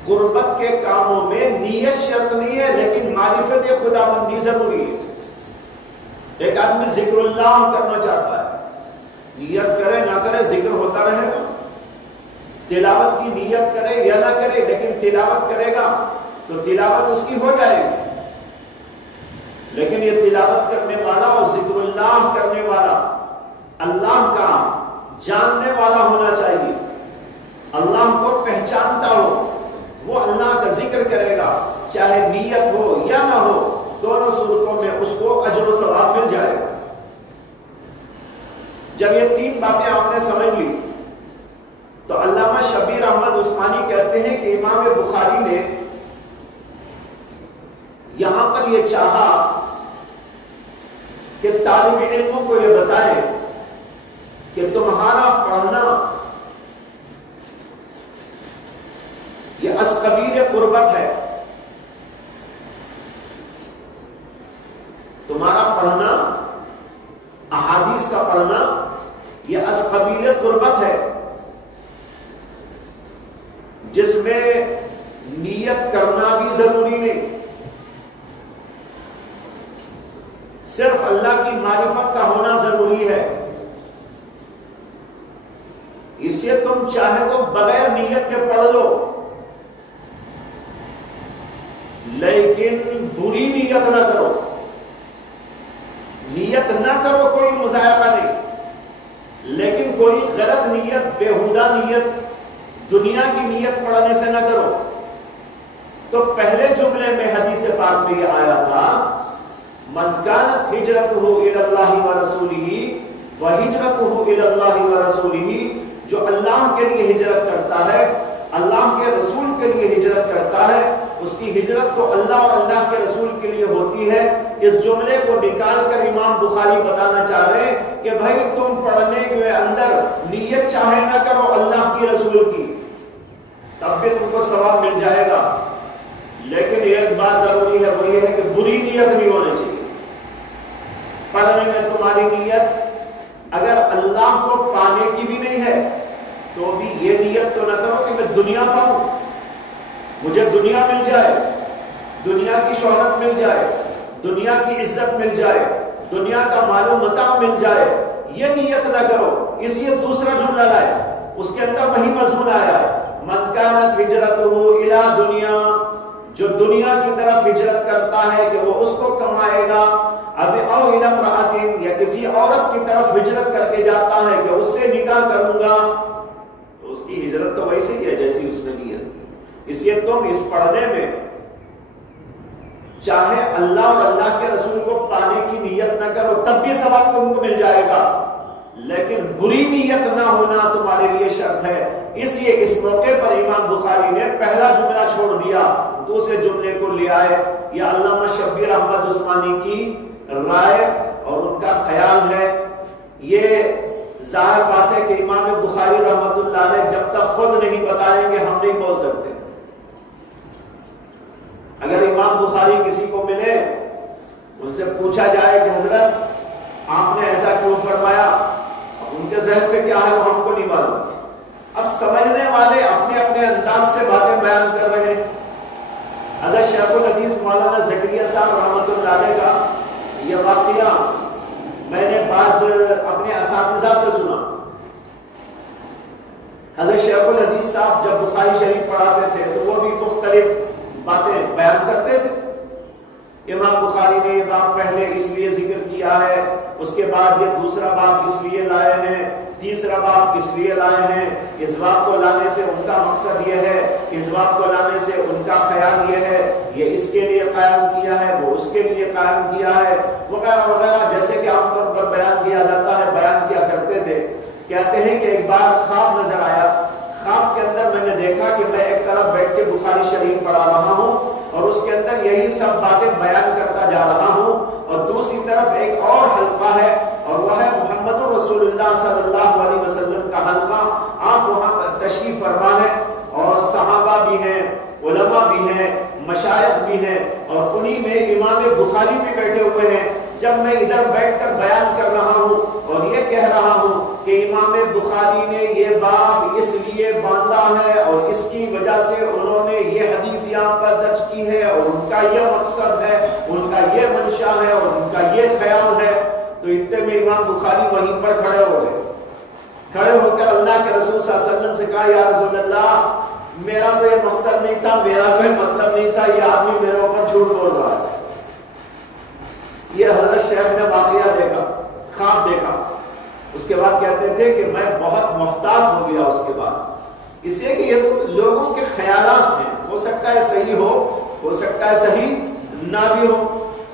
قربت کے کاموں میں نیت شرط نہیں ہے، لیکن معرفت خداوندی ضروری ہے۔ ایک آدمی ذکر اللہ کرنا چاہتا ہے، نیت کرے نہ کرے ذکر ہوتا رہے گا۔ تلاوت کی نیت کرے یا نہ کرے، لیکن تلاوت کرے گا تو تلاوت اس کی ہو جائے گی۔ لیکن یہ تلاوت کرنے والا اور ذکر اللہ کرنے والا اللہ کا جاننے والا ہونا چاہیے، اللہ کو پہچانتا ہو، وہ اللہ کا ذکر کرے گا، چاہے نیت ہو یا نہ ہو، دونوں صورتوں میں اس کو اجر و ثواب مل جائے گا۔ جب یہ تین باتیں آپ نے سمجھ لی تو علامہ شبیر احمد عثمانی کہتے ہیں کہ امام بخاری نے یہاں پر یہ چاہا کہ طالب علموں کو یہ بتائے کہ تمہارا پڑھنا یہ از قبیل قربت ہے، تمہارا پڑھنا، احادیث کا پڑھنا یہ از قبیل قربت ہے، جس میں نیت کرنا بھی ضروری نہیں، صرف اللہ کی معرفت کا ہونا ضروری ہے۔ اسے تم چاہے تو بغیر نیت کے پڑھ لو، لیکن بری نیت نہ کرو۔ نیت نہ کرو، کوئی مذائقہ نہیں، لیکن کوئی غلط نیت، بےہودہ نیت، دنیا کی نیت پڑھنے سے نہ کرو۔ تو پہلے جملے میں حدیث پاک میں یہ آیا تھا، من كانت هجرته الى الله ورسوله وهجرته الى الله ورسوله، جو اللہ کے لیے ہجرت کرتا ہے، اللہ کے رسول کے لیے ہجرت کرتا ہے، اس کی ہجرت تو اللہ اور اللہ کے رسول کے لیے ہوتی ہے۔ اس جملے کو نکال کر امام بخاری بتانا چاہ رہے ہیں کہ بھائی تم پڑھنے کے اندر نیت چاہے نہ کرو اللہ کی رسول کی، تب بھی تم کو ثواب مل جائے گا، لیکن ایک بات ضروری ہے، وہ یہ ہے کہ بری نیت نہیں ہونی چاہیے۔ پڑھنے میں تمہاری نیت اگر اللہ کو پانے کی بھی نہیں ہے تو بھی یہ نیت تو نہ کرو کہ میں دنیا پاؤں، مجھے دنیا مل جائے، دنیا کی شہرت مل جائے، دنیا کی عزت مل جائے، دنیا کا مال و متاع مل جائے، یہ نیت نہ کرو۔ اس لیے دوسرا جملہ لائے، اس کے اندر وہی مضمون آیا، من کانت ہجرتہ الی دنیا، جو دنیا کی طرف ہجرت کرتا ہے کہ وہ اس کو کمائے گا، اب او الی امرأۃ، یا کسی عورت کی طرف ہجرت کر کے جاتا ہے کہ اس سے نکاح کروں گا، تو اس کی ہجرت تو ویسے ہی ہے جیسی اس نے نیت کی۔ اس لیے تم اس پڑھنے میں چاہے اللہ اور اللہ کے رسول کو پانے کی نیت نہ کرو، تب بھی ثواب تم کو مل جائے گا، لیکن بری نیت نہ ہونا تمہارے لیے شرط ہے۔ اس لیے اس موقع پر امام بخاری نے پہلا جملہ چھوڑ دیا، دوسرے جملے کو لے آئے۔ یہ علامہ شبیر احمد عثمانی کی رائے اور ان کا خیال ہے۔ یہ ظاہر بات ہے کہ امام بخاری رحمۃ اللہ علیہ جب تک خود نہیں بتائیں گے ہم نہیں بول سکتے۔ اگر امام بخاری کسی کو ملے، ان سے پوچھا جائے کہ حضرت آپ نے ایسا کیوں فرمایا، اب ان کے ذہن پہ کیا ہے وہ ہم کو نہیں معلوم۔ اب سمجھنے والے اپنے اپنے انداز سے باتیں بیان کر رہے ہیں۔ حضرت شیخ الحدیث مولانا زکریا صاحب رحمۃ اللہ علیہ کا یہ واقعہ میں نے بعض اپنے اساتذہ سے سنا۔ حضرت شیخ الحدیث صاحب جب بخاری شریف پڑھاتے تھے تو وہ بھی مختلف باتیں بیان کرتے تھے۔ امام بخاری نے یہ باب پہلے اس لیے ذکر کیا ہے، اس کے بعد یہ دوسرا باب اس لیے لائے ہیں، تیسرا باب اس لیے لائے ہیں، اس باب کو لانے سے ان کا مقصد یہ ہے، اس باب کو لانے سے ان کا خیال یہ ہے، یہ اس کے لیے قائم کیا ہے، وہ اس کے لیے قائم کیا ہے، وغیرہ وغیرہ، جیسے کہ عام طور پر بیان کیا جاتا ہے، بیان کیا کرتے تھے۔ کہتے ہیں کہ ایک بار خواب نظر آیا، خواب کے اندر میں نے دیکھا کہ میں ایک طرف بیٹھ کے بخاری شریف پڑھا رہا ہوں اور اس کے اندر یہی سب باتیں بیان کرتا جا رہا ہوں، اور دوسری طرف ایک اور حلقہ ہے اور وہ ہے محمد رسول اللہ صلی اللہ علیہ وسلم کا حلقہ۔ آپ وہاں پر تشریف فرما ہے اور صحابہ بھی ہیں، علماء بھی ہیں، مشائخ بھی ہیں، اور انہی میں امام بخاری بھی بیٹھے ہوئے ہیں۔ جب میں ادھر بیٹھ کر بیان کر رہا ہوں اور یہ کہہ رہا ہوں کہ امام بخاری نے یہ باب اس لیے باندھا ہے اور اس کی وجہ سے انہوں نے یہ حدیث یہاں پر درج کی ہے اور ان کا یہ مقصد ہے، ان کا یہ منشا ہے اور ان کا یہ خیال ہے، تو اتنے میں امام بخاری وہیں پر کھڑے ہو گئے۔ کھڑے ہو کر اللہ کے رسول صلی اللہ علیہ وسلم سے کہا، یا رسول اللہ، میرا تو یہ مقصد نہیں تھا، میرا کوئی مطلب نہیں تھا، یہ آدمی میرے اوپر جھوٹ بول رہا ہے۔ یہ حضرت شیخ نے واقعہ دیکھا، خواب دیکھا، اس کے بعد کہتے تھے کہ میں بہت محتاط ہو گیا اس کے بعد، اس لیے کہ یہ تو لوگوں کے خیالات ہیں، ہو سکتا ہے صحیح ہو سکتا ہے صحیح نہ بھی ہو۔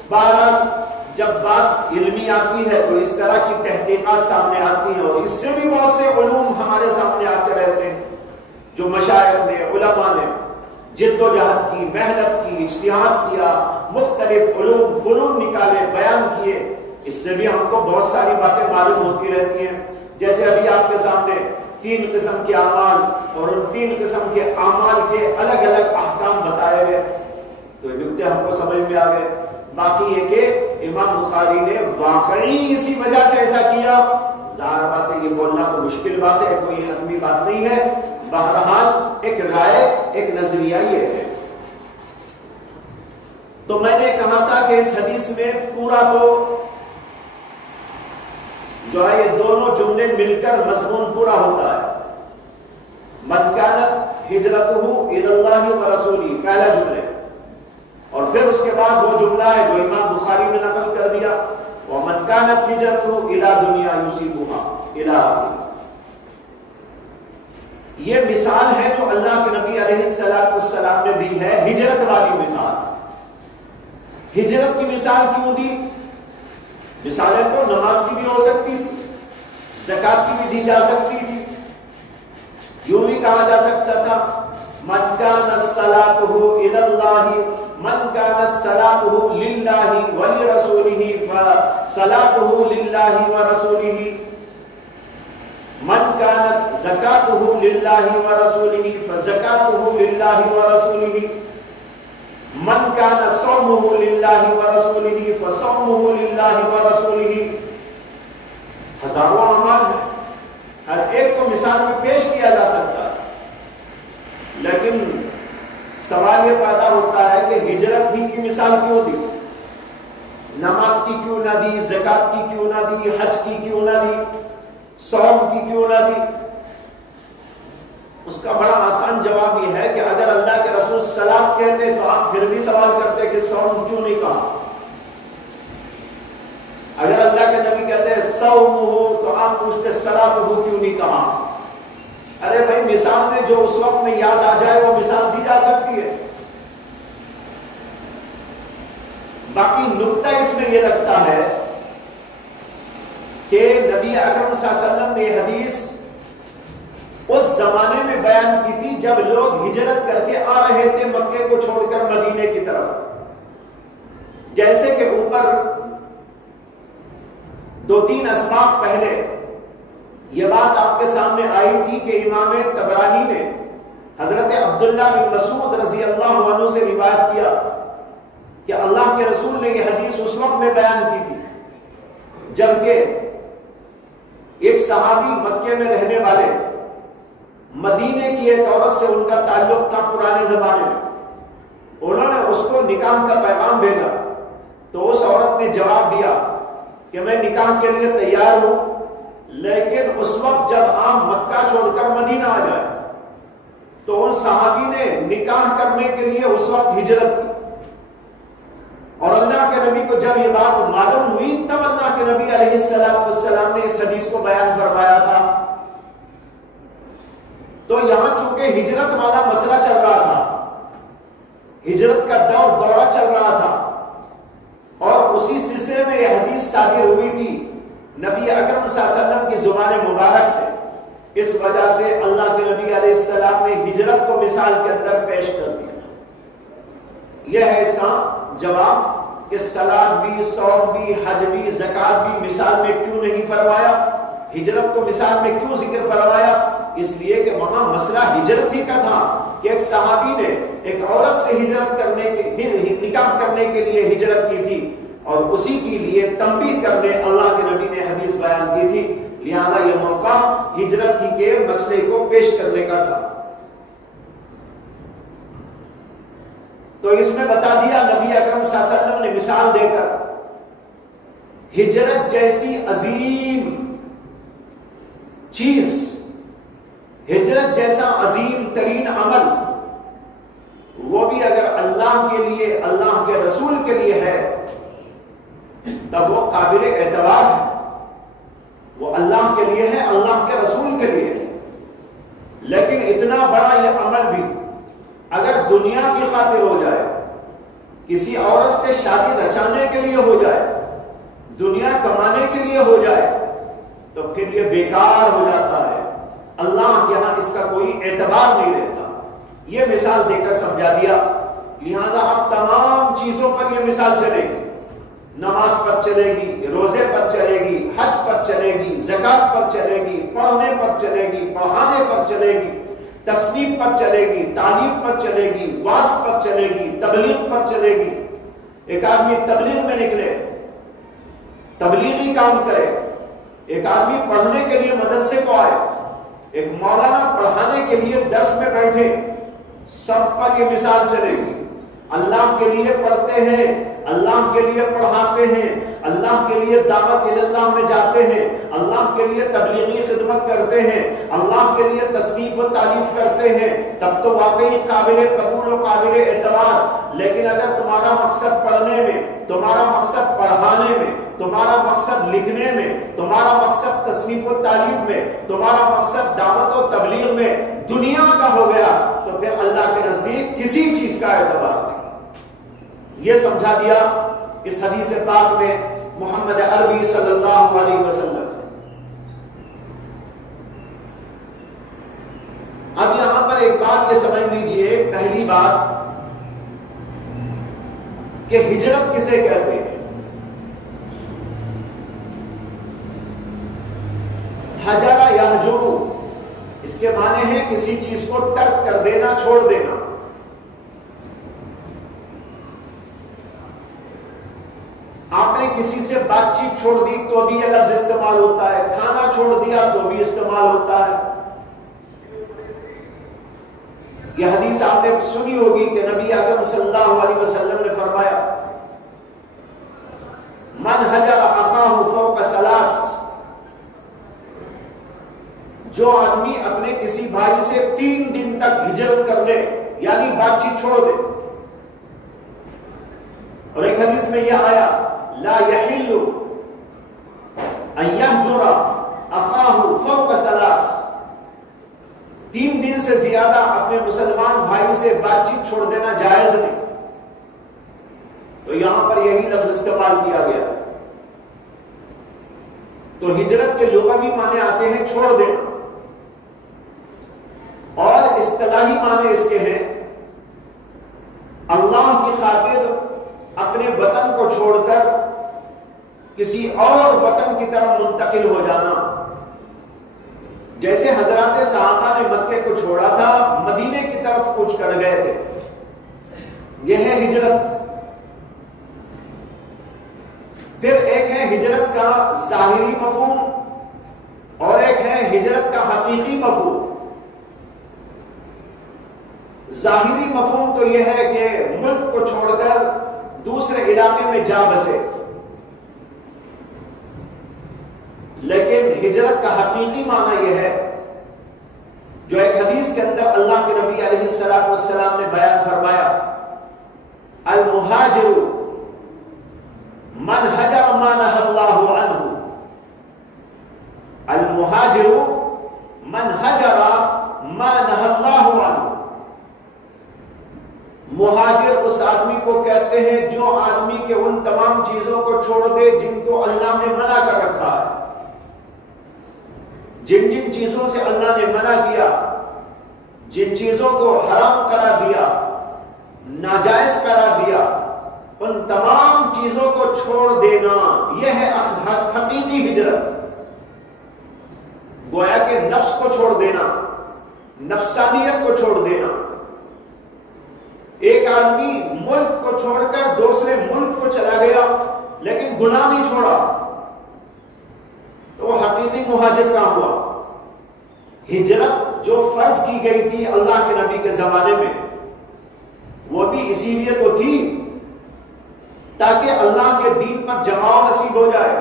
بہرحال جب بات علمی آتی ہے تو اس طرح کی تحقیقات سامنے آتی ہیں، اور اس سے بھی بہت سے علوم ہمارے سامنے آتے رہتے ہیں، جو مشائخ نے، علماء نے جد و جہد کی، محنت کی، اجتہاد کیا، مختلف علوم فنون نکالے، بیان کیے، اس سے بھی ہم کو بہت ساری باتیں معلوم ہوتی رہتی ہیں۔ جیسے ابھی آپ کے سامنے 3 قسم کے اعمال اور ان 3 قسم کے اعمال کے الگ الگ احکام بتائے گئے، تو یہ نکتے ہم کو سمجھ میں آ گئے۔ باقی یہ کہ امام بخاری نے واقعی اسی وجہ سے ایسا کیا، ظاہر بات ہے یہ بولنا تو مشکل بات ہے، کوئی حتمی بات نہیں ہے، بہرحال ایک رائے، ایک نظریہ یہ ہے۔ تو میں نے کہا تھا کہ اس حدیث میں پورا تو جو ہے یہ دونوں جملے مل کر مضمون پورا ہوتا ہے۔ من کانت ہجرتہ الی اللہ ورسولہ، پہلا جملے، اور پھر اس کے بعد وہ جملہ ہے جو امام بخاری نے نقل کر دیا، ومن کانت ہجرتہ الی دنیا یصیبها الی آخر۔ یہ مثال ہے جو اللہ کے نبی علیہ السلام نے دی ہے، ہجرت والی مثال۔ ہجرت کی مثال کیوں دی؟ مثالیں تو نماز کی بھی ہو سکتی تھی، زکات کی بھی دی جا سکتی تھی، یوں بھی کہا جا سکتا تھا من کانت صلاتہ الی اللہ، من کانت صلاتہ للہ ولرسولہ فصلاتہ للہ ورسولہ، من کانت زکاتہ للہ ورسولہ فزکاتہ للہ ورسولہ، من کان صومہ للہ ورسولہ فصومہ للہ ورسولہ۔ ہزاروں اعمال ہیں، ہر ایک کو مثال میں پیش کیا جا سکتا ہے، لیکن سوال یہ پیدا ہوتا ہے کہ ہجرت ہی کی مثال کیوں دی؟ نماز کی کیوں نہ دی؟ زکات کی کیوں نہ دی؟ حج کی کیوں نہ دی؟ صوم کی کیوں نہ دی؟ اس کا بڑا آسان جواب یہ ہے کہ اگر اللہ کے رسول صلاۃ کہتے تو آپ پھر بھی سوال کرتے کہ صوم کیوں نہیں کہا؟ اگر اللہ کے نبی کہتے صوم ہو تو آپ پوچھتے صلاۃ ہو کیوں نہیں کہا؟ ارے بھائی، مثال میں جو اس وقت میں یاد آ جائے وہ مثال دی جا سکتی ہے۔ باقی نکتہ اس میں یہ لگتا ہے کہ نبی اکرم صلی اللہ علیہ وسلم نے یہ حدیث اس زمانے میں بیان کی تھی جب لوگ ہجرت کر کے آ رہے تھے مکے کو چھوڑ کر مدینے کی طرف۔ جیسے کہ اوپر 2-3 اسباق پہلے یہ بات آپ کے سامنے آئی تھی کہ امام طبرانی نے حضرت عبداللہ بن مسعود رضی اللہ عنہ سے روایت کیا کہ اللہ کے رسول نے یہ حدیث اس وقت میں بیان کی تھی جبکہ ایک صحابی مکے میں رہنے والے مدینے کی ایک عورت سے ان کا تعلق تھا پرانے زمانے میں، انہوں نے اس کو نکاح کا پیغام بھیجا تو اس عورت نے جواب دیا کہ میں نکاح کے لیے تیار ہوں، لیکن اس وقت جب آپ مکہ چھوڑ کر مدینہ آ جائے تو ان صحابی نے نکاح کرنے کے لیے اس وقت ہجرت کی، اور اللہ کے نبی کو جب یہ بات معلوم ہوئی تب اللہ کے نبی علیہ السلام نے اس حدیث کو بیان فرمایا تھا. تو یہاں چونکہ ہجرت والا مسئلہ چل رہا تھا، ہجرت کا دورہ چل رہا تھا، اور اسی سلسلے میں یہ حدیث صادر ہوئی تھی نبی اکرم صلی اللہ علیہ وسلم کی زبان مبارک سے، اس وجہ سے اللہ کے نبی علیہ السلام نے ہجرت کو مثال کے اندر پیش کر دیا. یہ ہے اس کا جواب کہ صلاۃ بھی، صوم بھی، حج بھی، زکات بھی مثال میں کیوں نہیں فرمایا، ہجرت کو مثال میں کیوں ذکر فرمایا؟ اس لیے کہ وہاں مسئلہ ہجرت ہی کا تھا کہ ایک صحابی نے ایک عورت سے ہجرت کرنے کے نکاح کرنے کے لیے ہجرت کی تھی، اور اسی کے لیے تنبیہ کرنے اللہ کے نبی نے حدیث بیان کی تھی. لہذا یہ موقع ہجرت ہی کے مسئلے کو پیش کرنے کا تھا. تو اس میں بتا دیا نبی اکرم صلی اللہ علیہ وسلم نے مثال دے کر، ہجرت جیسی عظیم چیز، ہجرت جیسا عظیم ترین عمل، وہ بھی اگر اللہ کے لیے، اللہ کے رسول کے لیے ہے تب وہ قابل اعتبار ہے. وہ اللہ کے لیے ہے، اللہ کے رسول کے لیے ہے. لیکن اتنا بڑا یہ عمل بھی اگر دنیا کی خاطر ہو جائے، کسی عورت سے شادی رچانے کے لیے ہو جائے، دنیا کمانے کے لیے ہو جائے، تو پھر یہ بیکار ہو جاتا ہے. اللہ کے ہاں اس کا کوئی اعتبار نہیں رہتا. یہ مثال دے کر سمجھا دیا. لہذا اب تمام چیزوں پر یہ مثال چلے گی. نماز پر چلے گی، روزے پر چلے گی، حج پر چلے گی، زکات پر چلے گی، پڑھنے پر چلے گی، پڑھانے پر چلے گی، تصنیف پر چلے گی، تعلیم پر چلے گی، وعظ پر چلے گی، تبلیغ پر چلے گی. ایک آدمی تبلیغ میں نکلے، تبلیغی کام کرے، ایک آدمی پڑھنے کے لیے مدرسے کو آئے، ایک مولانا پڑھانے کے لیے درس میں بیٹھے، سب پر یہ مثال چلے گی. اللہ کے لیے پڑھتے ہیں، اللہ کے لیے پڑھاتے ہیں، اللہ کے لیے دعوت اللہ میں جاتے ہیں، اللہ کے لیے تبلیغی خدمت کرتے ہیں، اللہ کے لیے تصنیف و تالیف کرتے ہیں، تب تو واقعی قابل قبول و قابل اعتبار. لیکن اگر تمہارا مقصد پڑھنے میں، تمہارا مقصد پڑھانے میں، تمہارا مقصد لکھنے میں، تمہارا مقصد تصنیف و تالیف میں، تمہارا مقصد دعوت و تبلیغ میں دنیا کا ہو گیا، تو پھر اللہ کے نزدیک کسی چیز کا اعتبار نہیں. یہ سمجھا دیا اس حدیث پاک میں محمد عربی صلی اللہ علیہ وسلم. اب یہاں پر ایک بات یہ سمجھ لیجئے، پہلی بات کہ ہجرت کسے کہتے ہیں. حجر یحجر، اس کے معنی ہے کسی چیز کو ترک کر دینا، چھوڑ دینا. آپ نے کسی سے بات چیت چھوڑ دی تو بھی یہ لفظ استعمال ہوتا ہے، کھانا چھوڑ دیا تو بھی استعمال ہوتا ہے. یہ حدیث آپ نے سنی ہوگی کہ نبی اکرم صلی اللہ علیہ وسلم نے فرمایا، من حجر اخاہ فوق ثلاث، جو آدمی اپنے کسی بھائی سے 3 دن تک ہجرت کر لے، یعنی بات چیت چھوڑ دے. اور ایک حدیث میں یہ آیا، لا يحل ان يهجر اخاه فوق ثلاث، 3 دن سے زیادہ اپنے مسلمان بھائی سے بات چیت چھوڑ دینا جائز نہیں. تو یہاں پر یہی لفظ استعمال کیا گیا. تو ہجرت کے لغوی معنی آتے ہیں چھوڑ دینا، اور اصطلاحی معنی اس کے ہیں اللہ کی خاطر اپنے وطن کو چھوڑ کر کسی اور وطن کی طرف منتقل ہو جانا. جیسے حضرات صحابہ نے مکے کو چھوڑا تھا، مدینے کی طرف کوچ کر گئے تھے. یہ ہے ہجرت. پھر ایک ہے ہجرت کا ظاہری مفہوم اور ایک ہے ہجرت کا حقیقی مفہوم. ظاہری مفہوم تو یہ ہے کہ ملک کو چھوڑ کر دوسرے علاقے میں جا بسے، لیکن ہجرت کا حقیقی معنی یہ ہے جو ایک حدیث کے اندر اللہ کے نبی علیہ السلام نے بیان فرمایا، المہاجر من حجر ما نهى الله عنه. المهاجر من حجر ما نهى الله عنه. مہاجر اس آدمی کو کہتے ہیں جو آدمی کے ان تمام چیزوں کو چھوڑ دے جن کو اللہ نے منع کر رکھا ہے. جن جن چیزوں سے اللہ نے منع کیا، جن چیزوں کو حرام قرار دیا، ناجائز قرار دیا، ان تمام چیزوں کو چھوڑ دینا، یہ ہے حقیقی ہجرت. گویا کہ نفس کو چھوڑ دینا، نفسانیت کو چھوڑ دینا. ایک آدمی ملک کو چھوڑ کر دوسرے ملک کو چلا گیا لیکن گناہ نہیں چھوڑا، تو وہ حقیقی مہاجر کہاں ہوا؟ ہجرت جو فرض کی گئی تھی اللہ کے نبی کے زمانے میں، وہ بھی اسی لیے تو تھی تاکہ اللہ کے دین پر جماؤ نصیب ہو جائے.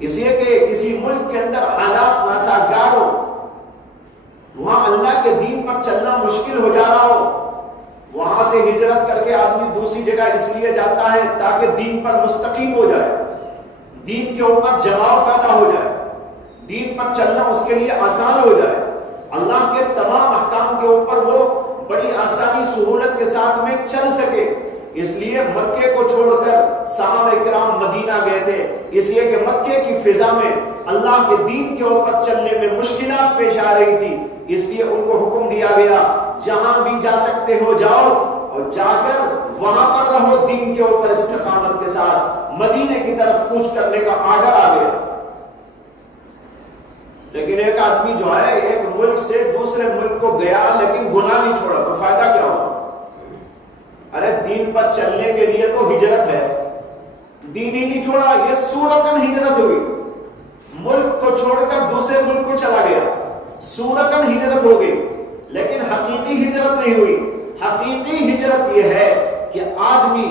اس لیے کہ کسی ملک کے اندر حالات ناسازگار ہو، وہاں اللہ کے دین پر چلنا مشکل ہو جا رہا ہو، وہاں سے ہجرت کر کے آدمی دوسری جگہ اس لیے جاتا ہے تاکہ دین پر مستقیم ہو جائے، دین کے اوپر جماؤ پیدا ہو جائے، دین پر چلنا اس کے لیے آسان ہو جائے، اللہ کے تمام احکام کے اوپر وہ بڑی آسانی سہولت کے ساتھ میں چل سکے. اس لیے مکے کو چھوڑ کر صحابہ کرام مدینہ گئے تھے، اس لیے کہ مکے کی فضا میں اللہ کے دین کے اوپر چلنے میں مشکلات پیش آ رہی تھی. اس لیے ان کو حکم دیا گیا جہاں بھی جا سکتے ہو جاؤ، اور جا کر وہاں پر رہو دین کے اوپر استقامت کے ساتھ. مدینے کی طرف کوچ کرنے کا آرڈر آ گیا. لیکن ایک آدمی جو ہے ایک ملک سے دوسرے ملک کو گیا لیکن گناہ نہیں چھوڑا، تو فائدہ کیا ہوا؟ ارے دین پر چلنے کے لیے تو ہجرت ہے، دین ہی نہیں چھوڑا، یہ صورتاً ہجرت ہوئی. ملک کو چھوڑ کر دوسرے ملک کو چلا گیا، صورتاً ہجرت ہو گئی، لیکن حقیقی ہجرت نہیں ہوئی. حقیقی ہجرت یہ ہے کہ آدمی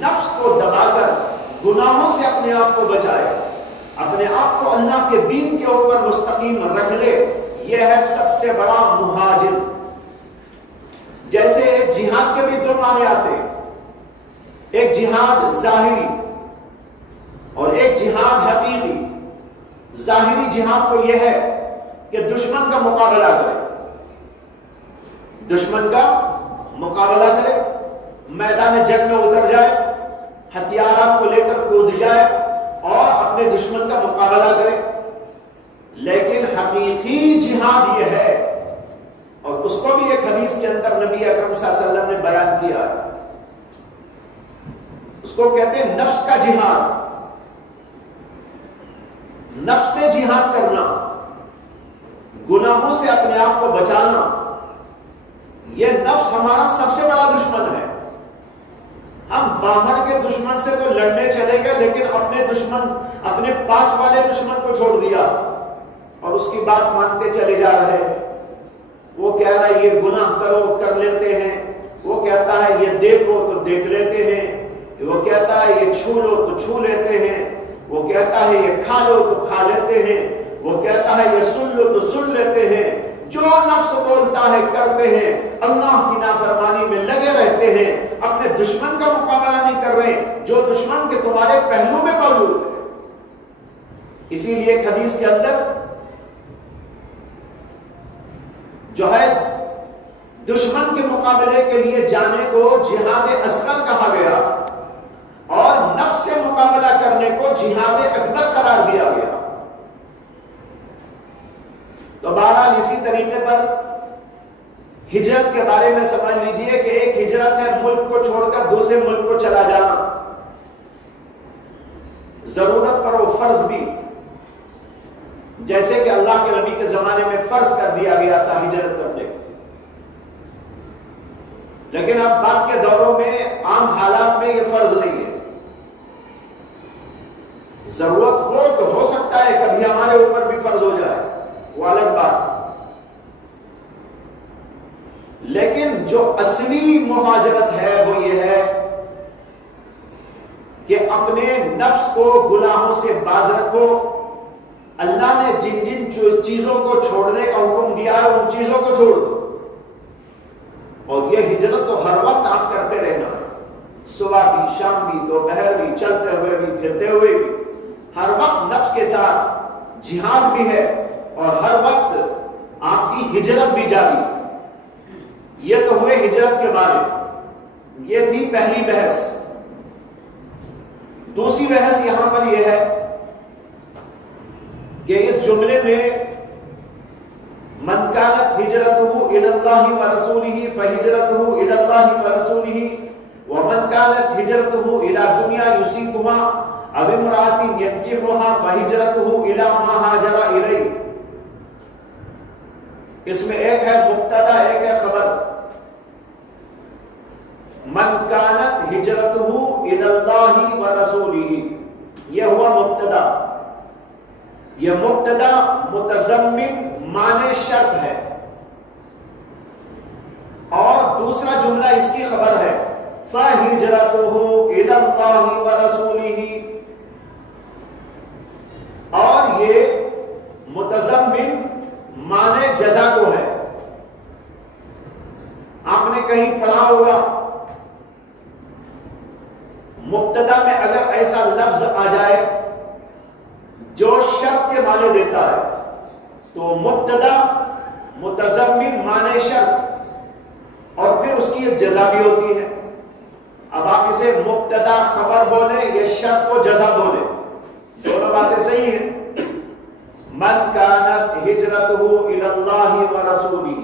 نفس کو دبا کر گناہوں سے اپنے آپ کو بچائے، اپنے آپ کو اللہ کے دین کے اوپر مستقیم رکھ لے. یہ ہے سب سے بڑا مہاجر. جیسے جہاد کے بھی دو معنی آتے ہیں، ایک جہاد ظاہری اور ایک جہاد حقیقی. ظاہری جہاد تو یہ ہے کہ دشمن کا مقابلہ کرے، دشمن کا مقابلہ کرے، میدان جنگ میں اتر جائے، ہتھیارات کو لے کر کود جائے اور اپنے دشمن کا مقابلہ کرے. لیکن حقیقی جہاد یہ ہے، اور اس کو بھی ایک حدیث کے اندر نبی اکرم صلی اللہ علیہ وسلم نے بیان کیا ہے، اس کو کہتے ہیں نفس کا جہاد. نفس سے جہاد کرنا، گناہوں سے اپنے آپ کو بچانا. یہ نفس ہمارا سب سے بڑا دشمن ہے. ہم باہر کے دشمن سے تو لڑنے چلے گئے لیکن اپنے دشمن، اپنے پاس والے دشمن کو چھوڑ دیا اور اس کی بات مانتے چلے جا رہے ہیں. وہ کہہ رہا ہے یہ گناہ کرو، کر لیتے ہیں. وہ کہتا ہے یہ دیکھو تو دیکھ لیتے ہیں. وہ کہتا ہے یہ چھو لو تو چھو لیتے ہیں. وہ کہتا ہے یہ کھا لو تو کھا لیتے ہیں. وہ کہتا ہے یہ سن لو تو سن لیتے ہیں. جو نفس بولتا ہے کرتے ہیں، اللہ کی نافرمانی میں لگے رہتے ہیں، اپنے دشمن کا مقابلہ نہیں کر رہے جو دشمن کے تمہارے پہلو میں موجود ہے. اسی لیے ایک حدیث کے اندر جو ہے دشمن کے مقابلے کے لیے جانے کو جہاد اصغر کہا گیا اور نفس سے مقابلہ کرنے کو جہاد اکبر قرار دیا گیا. تو بہرحال اسی طریقے پر ہجرت کے بارے میں سمجھ لیجئے کہ ایک ہجرت ہے ملک کو چھوڑ کر دوسرے ملک کو چلا جانا، ضرورت پر وہ فرض بھی، جیسے کہ اللہ کے نبی کے زمانے میں فرض کر دیا گیا تھا ہجرت کرنے کو. لیکن اب بعد کے دوروں میں عام حالات میں یہ فرض نہیں ہے. ضرورت ہو تو ہو سکتا ہے کبھی ہمارے اوپر بھی فرض ہو جائے، وہ الگ بات. لیکن جو اصلی مہاجرت ہے وہ یہ ہے کہ اپنے نفس کو گناہوں سے باز رکھو. اللہ نے جن جن چیزوں کو چھوڑنے کا حکم دیا ہے ان چیزوں کو چھوڑ دو. اور یہ ہجرت تو ہر وقت آپ کرتے رہنا، صبح بھی، شام بھی، دوپہر بھی، چلتے ہوئے بھی، پھرتے ہوئے بھی، ہر وقت نفس کے ساتھ جہاد بھی ہے اور ہر وقت آپ کی ہجرت بھی جاری. یہ تو ہوئے ہجرت کے بارے. یہ تھی پہلی بحث. دوسری بحث یہاں پر یہ ہے کہ اس جملے میں من كانت هجرته الى الله ورسوله فهجرته الى الله ورسوله ومن كانت هجرته الى دنيا يصيبها او امرأة ينكحها فهجرته الى ما هاجر اليه. اس میں ایک ہے مبتدا، ایک ہے خبر. من كانت هجرته الى الله ورسوله، یہ ہوا مبتدا. یہ مبتدا متضمن معنی شرط ہے اور دوسرا جملہ اس کی خبر ہے فَهِجْرَتُهُ إِلَى اللَّهِ وَرَسُولِهِ، اور یہ متضمن معنی جزا کو ہے. آپ نے کہیں پڑھا ہوگا مبتدا میں اگر ایسا لفظ آ جائے جو شرط کے معنی دیتا ہے تو مبتدا متضمن معنی شرط اور پھر اس کی ایک جزا بھی ہوتی ہے. اب آپ اسے مبتدا خبر بولیں یا شرط کو جزا بولیں، دونوں باتیں صحیح ہیں. من كانت هجرته الى الله ورسوله،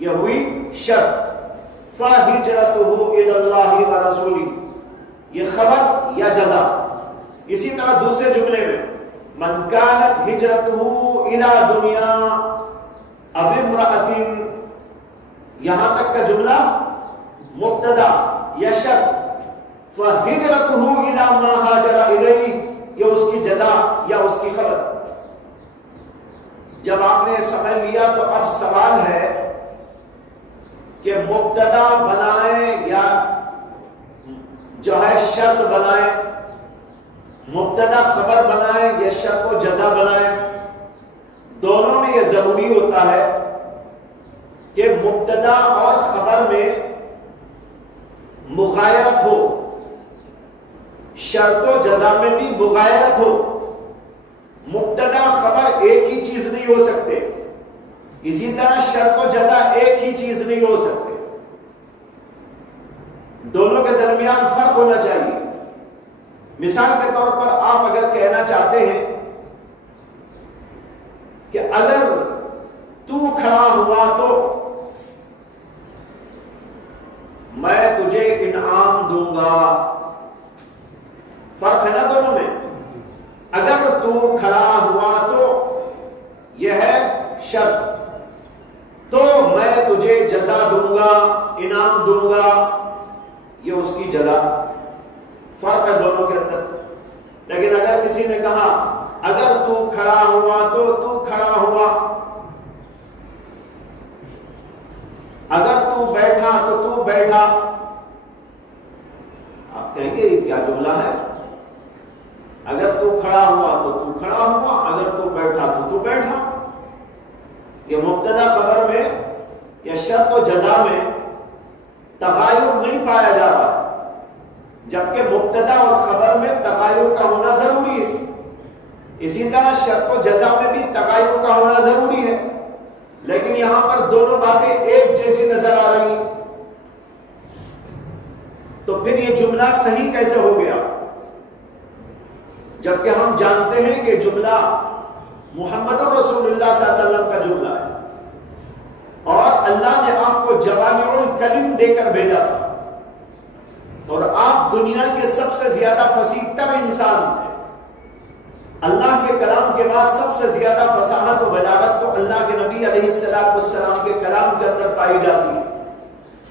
یہ ہوئی شرط. فهجرته الى الله ورسوله، یہ خبر یا جزا. اسی طرح دوسرے جملے میں من كانت هجرته الى دنیا او امرأة، یہاں تک کا جملہ مبتدا یا شرط. فهجرته الى ما هاجر الیہ، یہ اس کی جزا یا اس کی خبر. جب آپ نے سمجھ لیا تو اب سوال ہے کہ مبتدا بنائیں یا جو ہے شرط بنائیں، مبتدا خبر بنائیں یا شرط و جزا بنائیں. دونوں میں یہ ضروری ہوتا ہے کہ مبتدا اور خبر میں مغایرت ہو، شرط و جزا میں بھی مغایرت ہو. مبتدا خبر ایک ہی چیز نہیں ہو سکتے، اسی طرح شرط و جزا ایک ہی چیز نہیں ہو سکتے. دونوں کے درمیان فرق ہونا چاہیے. مثال کے طور پر آپ اگر کہنا چاہتے ہیں کہ اگر تو کھڑا ہوا تو میں تجھے انعام دوں گا، فرق ہے نا دونوں میں. اگر تو کھڑا ہوا تو یہ ہے شرط، تو میں تجھے جزا دوں گا، انعام دوں گا، یہ اس کی جزا. فرق ہے دونوں کے اندر. لیکن اگر کسی نے کہا اگر تو کھڑا ہوا تو تو کھڑا ہوا، اگر تو بیٹھا تو تو بیٹھا، آپ کہیں گے یہ کیا جملہ ہے؟ اگر تو کھڑا ہوا تو تو کھڑا ہوا، اگر تو بیٹھا تو تو بیٹھا. یہ مبتدا خبر میں یا شرط و جزا میں تغایر نہیں پایا جا رہا، جبکہ مبتدا اور خبر میں تغایر کا ہونا ضروری ہے. اسی طرح شرط و جزا میں بھی تغایر کا ہونا ضروری ہے. لیکن یہاں پر دونوں باتیں ایک جیسی نظر آ رہی ہیں، تو پھر یہ جملہ صحیح کیسے ہو گیا؟ جبکہ ہم جانتے ہیں کہ جملہ محمد رسول اللہ صلی اللہ علیہ وسلم کا جملہ ہے اور اللہ نے آپ کو جوامع الکلم دے کر بھیجا تھا اور آپ دنیا کے سب سے زیادہ فصیح تر انسان ہیں. اللہ کے کلام کے بعد سب سے زیادہ فصاحت و بلاغت تو اللہ کے نبی علیہ السلام کے کلام کے اندر پائی جاتی ہے.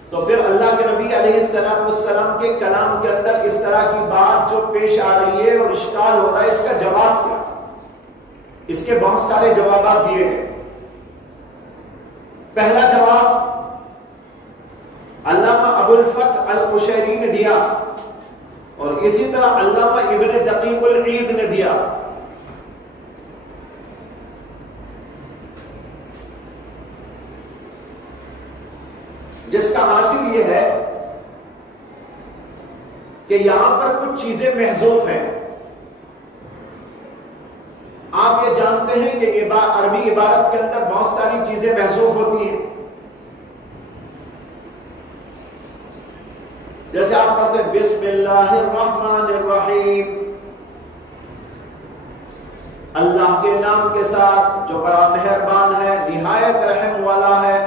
تو پھر اللہ کے نبی علیہ السلام کے کلام کے اندر اس طرح کی بات جو پیش آ رہی ہے اور اشکال ہو رہا ہے، اس کا جواب کیا؟ اس کے بہت سارے جوابات دیے گئے. پہلا جواب علامہ ابو الفتح القشیری نے دیا اور اسی طرح علامہ ابن دقیق العید نے دیا. جس کا حاصل یہ ہے کہ یہاں پر کچھ چیزیں محذوف ہیں. آپ یہ جانتے ہیں کہ عربی عبارت کے اندر بہت ساری چیزیں محذوف ہوتی ہیں. جیسے آپ کہتے ہیں بسم اللہ الرحمن الرحیم، اللہ کے نام کے ساتھ جو بڑا مہربان ہے، نہایت رحم والا ہے.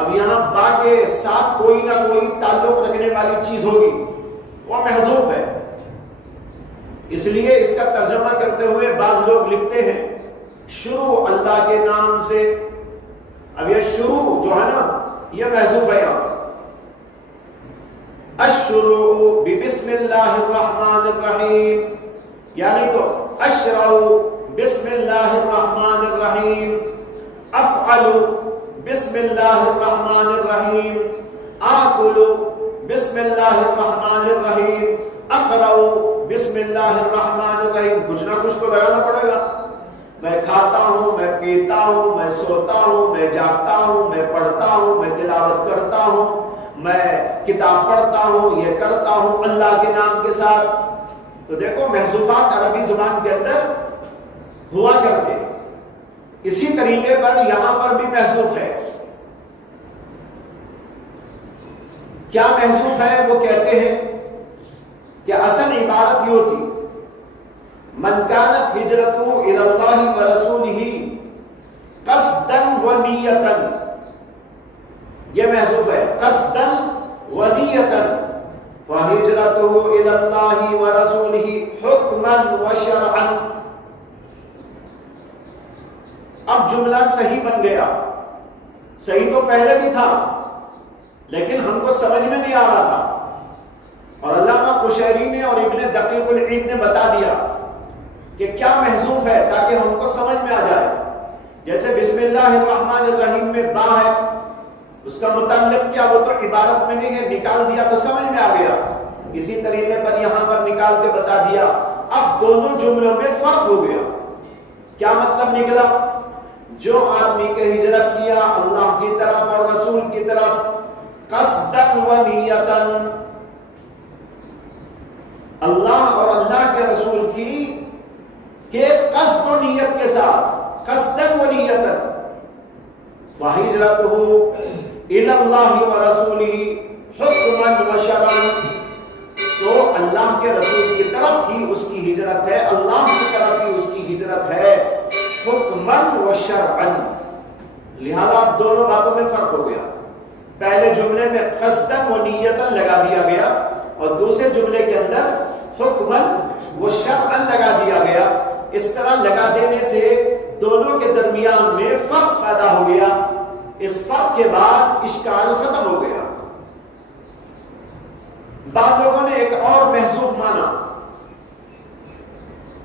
اب یہاں با کے ساتھ کوئی نہ کوئی تعلق رکھنے والی چیز ہوگی، وہ محذوف ہے. اس لیے اس کا ترجمہ کرتے ہوئے بعض لوگ لکھتے ہیں شروع اللہ کے نام سے. اب یہ شروع جو ہے نا یہ محذوف ہے. یہاں الشروع بسم اللہ الرحمن الرحیم، یعنی تو اشرع بسم اللہ الرحمن الرحیم، افعل بسم اللہ الرحمن الرحیم، آکل بسم اللہ الرحمن الرحیم، اقرأ بسم اللہ الرحمن الرحیم. کچھ نہ کچھ تو لگانا پڑے گا. میں کھاتا ہوں، میں پیتا ہوں، میں سوتا ہوں، میں جاگتا ہوں، میں پڑھتا ہوں، میں تلاوت کرتا ہوں، میں کتاب پڑھتا ہوں، یہ کرتا ہوں اللہ کے نام کے ساتھ. تو دیکھو محذوفات عربی زبان کے اندر ہوا کرتے ہیں. اسی طریقے پر یہاں پر بھی محذوف ہے. کیا محذوف ہے؟ وہ کہتے ہیں کہ اصل عبارت یہ تھی من كانت ہجرته الى اللہ ورسولہ قصدا ونیتا. یہ محذوف ہے قصدا ونیتا فہجرته الى اللہ ورسولہ حکما وشرعا. اب جملہ صحیح بن گیا. صحیح تو پہلے بھی تھا لیکن ہم کو سمجھ میں نہیں آ رہا تھا، اور علامہ قشیری نے اور ابن دقیق العید نے بتا دیا کہ کیا محذوف ہے تاکہ ہم کو سمجھ میں آ جائے. جیسے بسم اللہ الرحمن الرحیم میں با ہے، اس کا متعلق کیا وہ تو عبارت میں نہیں ہے، نکال دیا تو سمجھ میں آ گیا. اسی طریقے پر یہاں پر نکال کے بتا دیا. اب دونوں جملوں میں فرق ہو گیا. کیا مطلب نکلا؟ جو آدمی کے ہجرت کیا اللہ کی طرف اور رسول کی طرف قصدن و نیتن، اللہ اور اللہ کے رسول کی کہ قصد و نیت کے ساتھ، قصدن و نیتن، وہجرتہ الی اللہ ورسولہ حکما وشرعا. تو اللہ کے رسول کی طرف ہی اس کی ہجرت ہے، اللہ کی طرف ہی اس کی ہجرت ہے حکما وشرعا. لہذا دونوں باتوں میں فرق ہو گیا. پہلے جملے میں قصدن و نیتن لگا دیا گیا اور دوسرے جملے کے اندر حکما وشرعا لگا دیا گیا. اس طرح لگا دینے سے دونوں کے درمیان میں فرق پیدا ہو گیا. اس فرق کے بعد اشکال ختم ہو گیا. بعض لوگوں نے ایک اور محذوف مانا.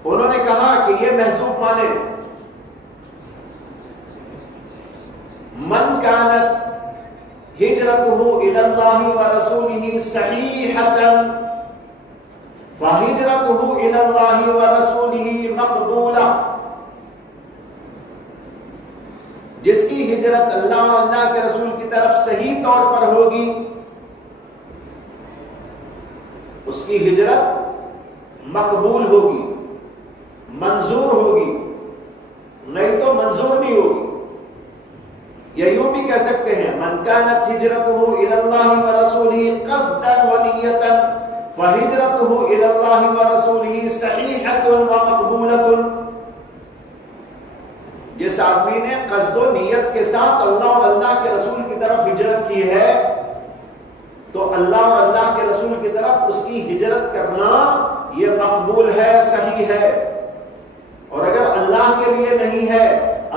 انہوں نے کہا کہ یہ محذوف مانے من كانت ہجرته الى اللہ ورسولہ صحیحۃ فہجرته الى اللہ ورسولہ مقبولہ. جس کی ہجرت اللہ اور اللہ کے رسول کی طرف صحیح طور پر ہوگی اس کی ہجرت مقبول ہوگی، منظور ہوگی، نہیں تو منظور نہیں ہوگی. یا یوں بھی کہہ سکتے ہیں من كانت ہجرته الى اللہ ورسولہ قصدا ونیتا فہجرته الى اللہ ورسولہ صحیحۃ ومقبولۃ. جس آدمی نے قصد و نیت کے ساتھ اللہ اور اللہ کے رسول کی طرف ہجرت کی ہے تو اللہ اور اللہ کے رسول کی طرف اس کی ہجرت کرنا یہ مقبول ہے، صحیح ہے. اور اگر اللہ کے لیے نہیں ہے،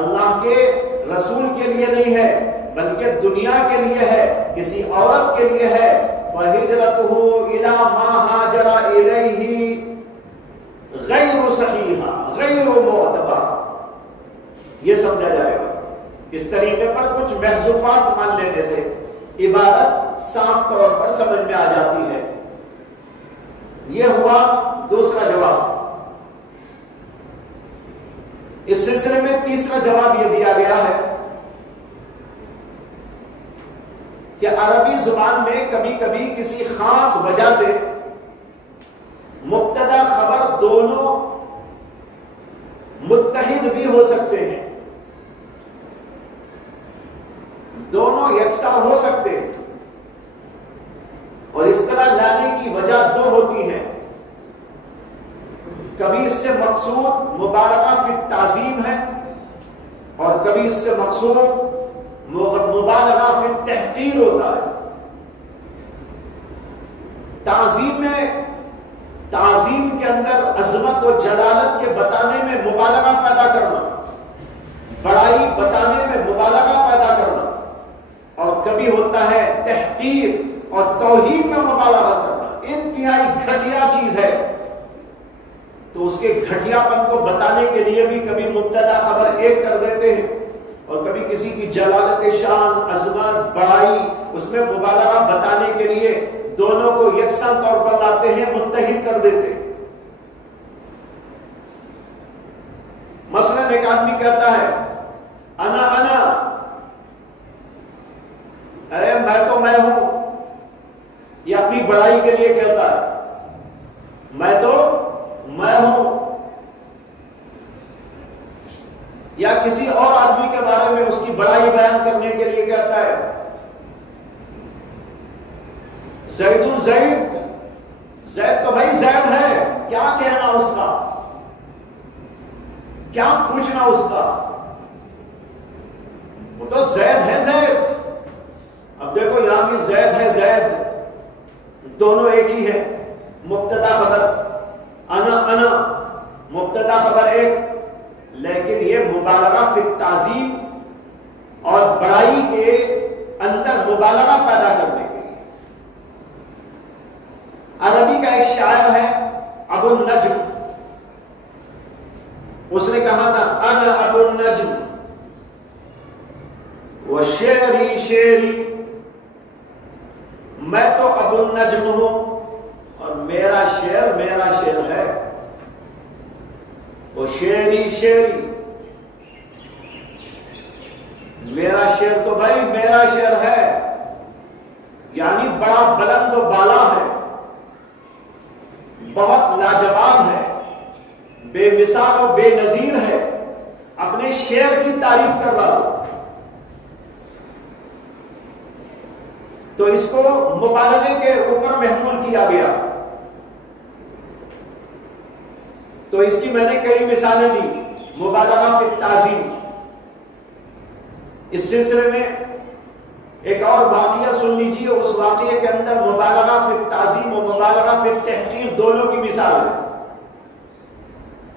اللہ کے رسول کے لیے نہیں ہے، بلکہ دنیا کے لیے ہے، کسی عورت کے لیے ہے، فَهِجْرَتُهُ إِلَى مَا هَاجَرَ إِلَيْهِ غَيْرُ صَحِيحًا غَيْرُ مُعْتَبَرًا. یہ سمجھا جائے گا. اس طریقے پر کچھ محذوفات مان لینے سے عبارت صاف طور پر سمجھ میں آ جاتی ہے. یہ ہوا دوسرا جواب. اس سلسلے میں تیسرا جواب یہ دیا گیا ہے کہ عربی زبان میں کبھی کبھی کسی خاص وجہ سے مبتدا خبر دونوں متحد بھی ہو سکتے ہیں، دونوں یکساں ہو سکتے ہیں، اور اس طرح لانے کی وجہ دو ہوتی ہے۔ کبھی اس سے مقصود مبالغہ فی التعظیم ہے، اور کبھی اس سے مقصود مبالغہ فی التحقیر ہوتا ہے۔ تعظیم کے اندر عظمت و جلالت کے بتانے میں مبالغہ پیدا کرنا، بڑائی بتانے میں مبالغہ پیدا کرنا، اور کبھی ہوتا ہے تحقیر اور توہین میں مبالغہ کرنا، انتہائی گھٹیا چیز ہے، تو اس کے گھٹیا پن کو بتانے کے لیے بھی کبھی مبتدا خبر ایک کر دیتے ہیں، اور کبھی کسی کی جلالت شان، عظمت، بڑائی، اس میں مبالغہ بتانے کے لیے دونوں کو یکساں طور پر لاتے ہیں، متحد کر دیتے ہیں۔ مثلا ایک آدمی کہتا ہے انا انا، ارے میں تو میں ہوں، یہ اپنی بڑائی کے لیے کہتا ہے، میں تو میں ہوں۔ یا کسی اور آدمی کے بارے میں اس کی بڑائی بیان کرنے کے لیے کہتا ہے زید زید، زید تو بھائی زید ہے، کیا کہنا اس کا، کیا پوچھنا اس کا، وہ تو زید ہے زید۔ اب دیکھو یہاں بھی زید ہے زید، دونوں ایک ہی ہے، مبتدا خبر انا انا، مبتدا خبر ایک، لیکن یہ مبالغہ فی التعظیم اور بڑائی کے اندر مبالغہ پیدا کرنے کے لیے۔ عربی کا ایک شاعر ہے ابو النجم، اس نے کہا تھا انا ابو النجم وشعری شعری، میں تو ابو النجم ہوں اور میرا شعر ہے، وہ شعری شعری، میرا شعر تو بھائی میرا شعر ہے، یعنی بڑا بلند و بالا ہے، بہت لاجواب ہے، بے مثال و بے نظیر ہے، اپنے شعر کی تعریف کر رہا ہوں۔ تو اس کو مبالغے کے اوپر محمول کیا گیا۔ تو اس کی میں نے کئی مثالیں دی، مبالغہ فی التعظیم۔ اس سلسلے میں ایک اور واقعہ سن لیجیے، اس واقعے کے اندر مبالغہ فی التعظیم و مبالغہ فی التحقیر دونوں کی مثال ہے۔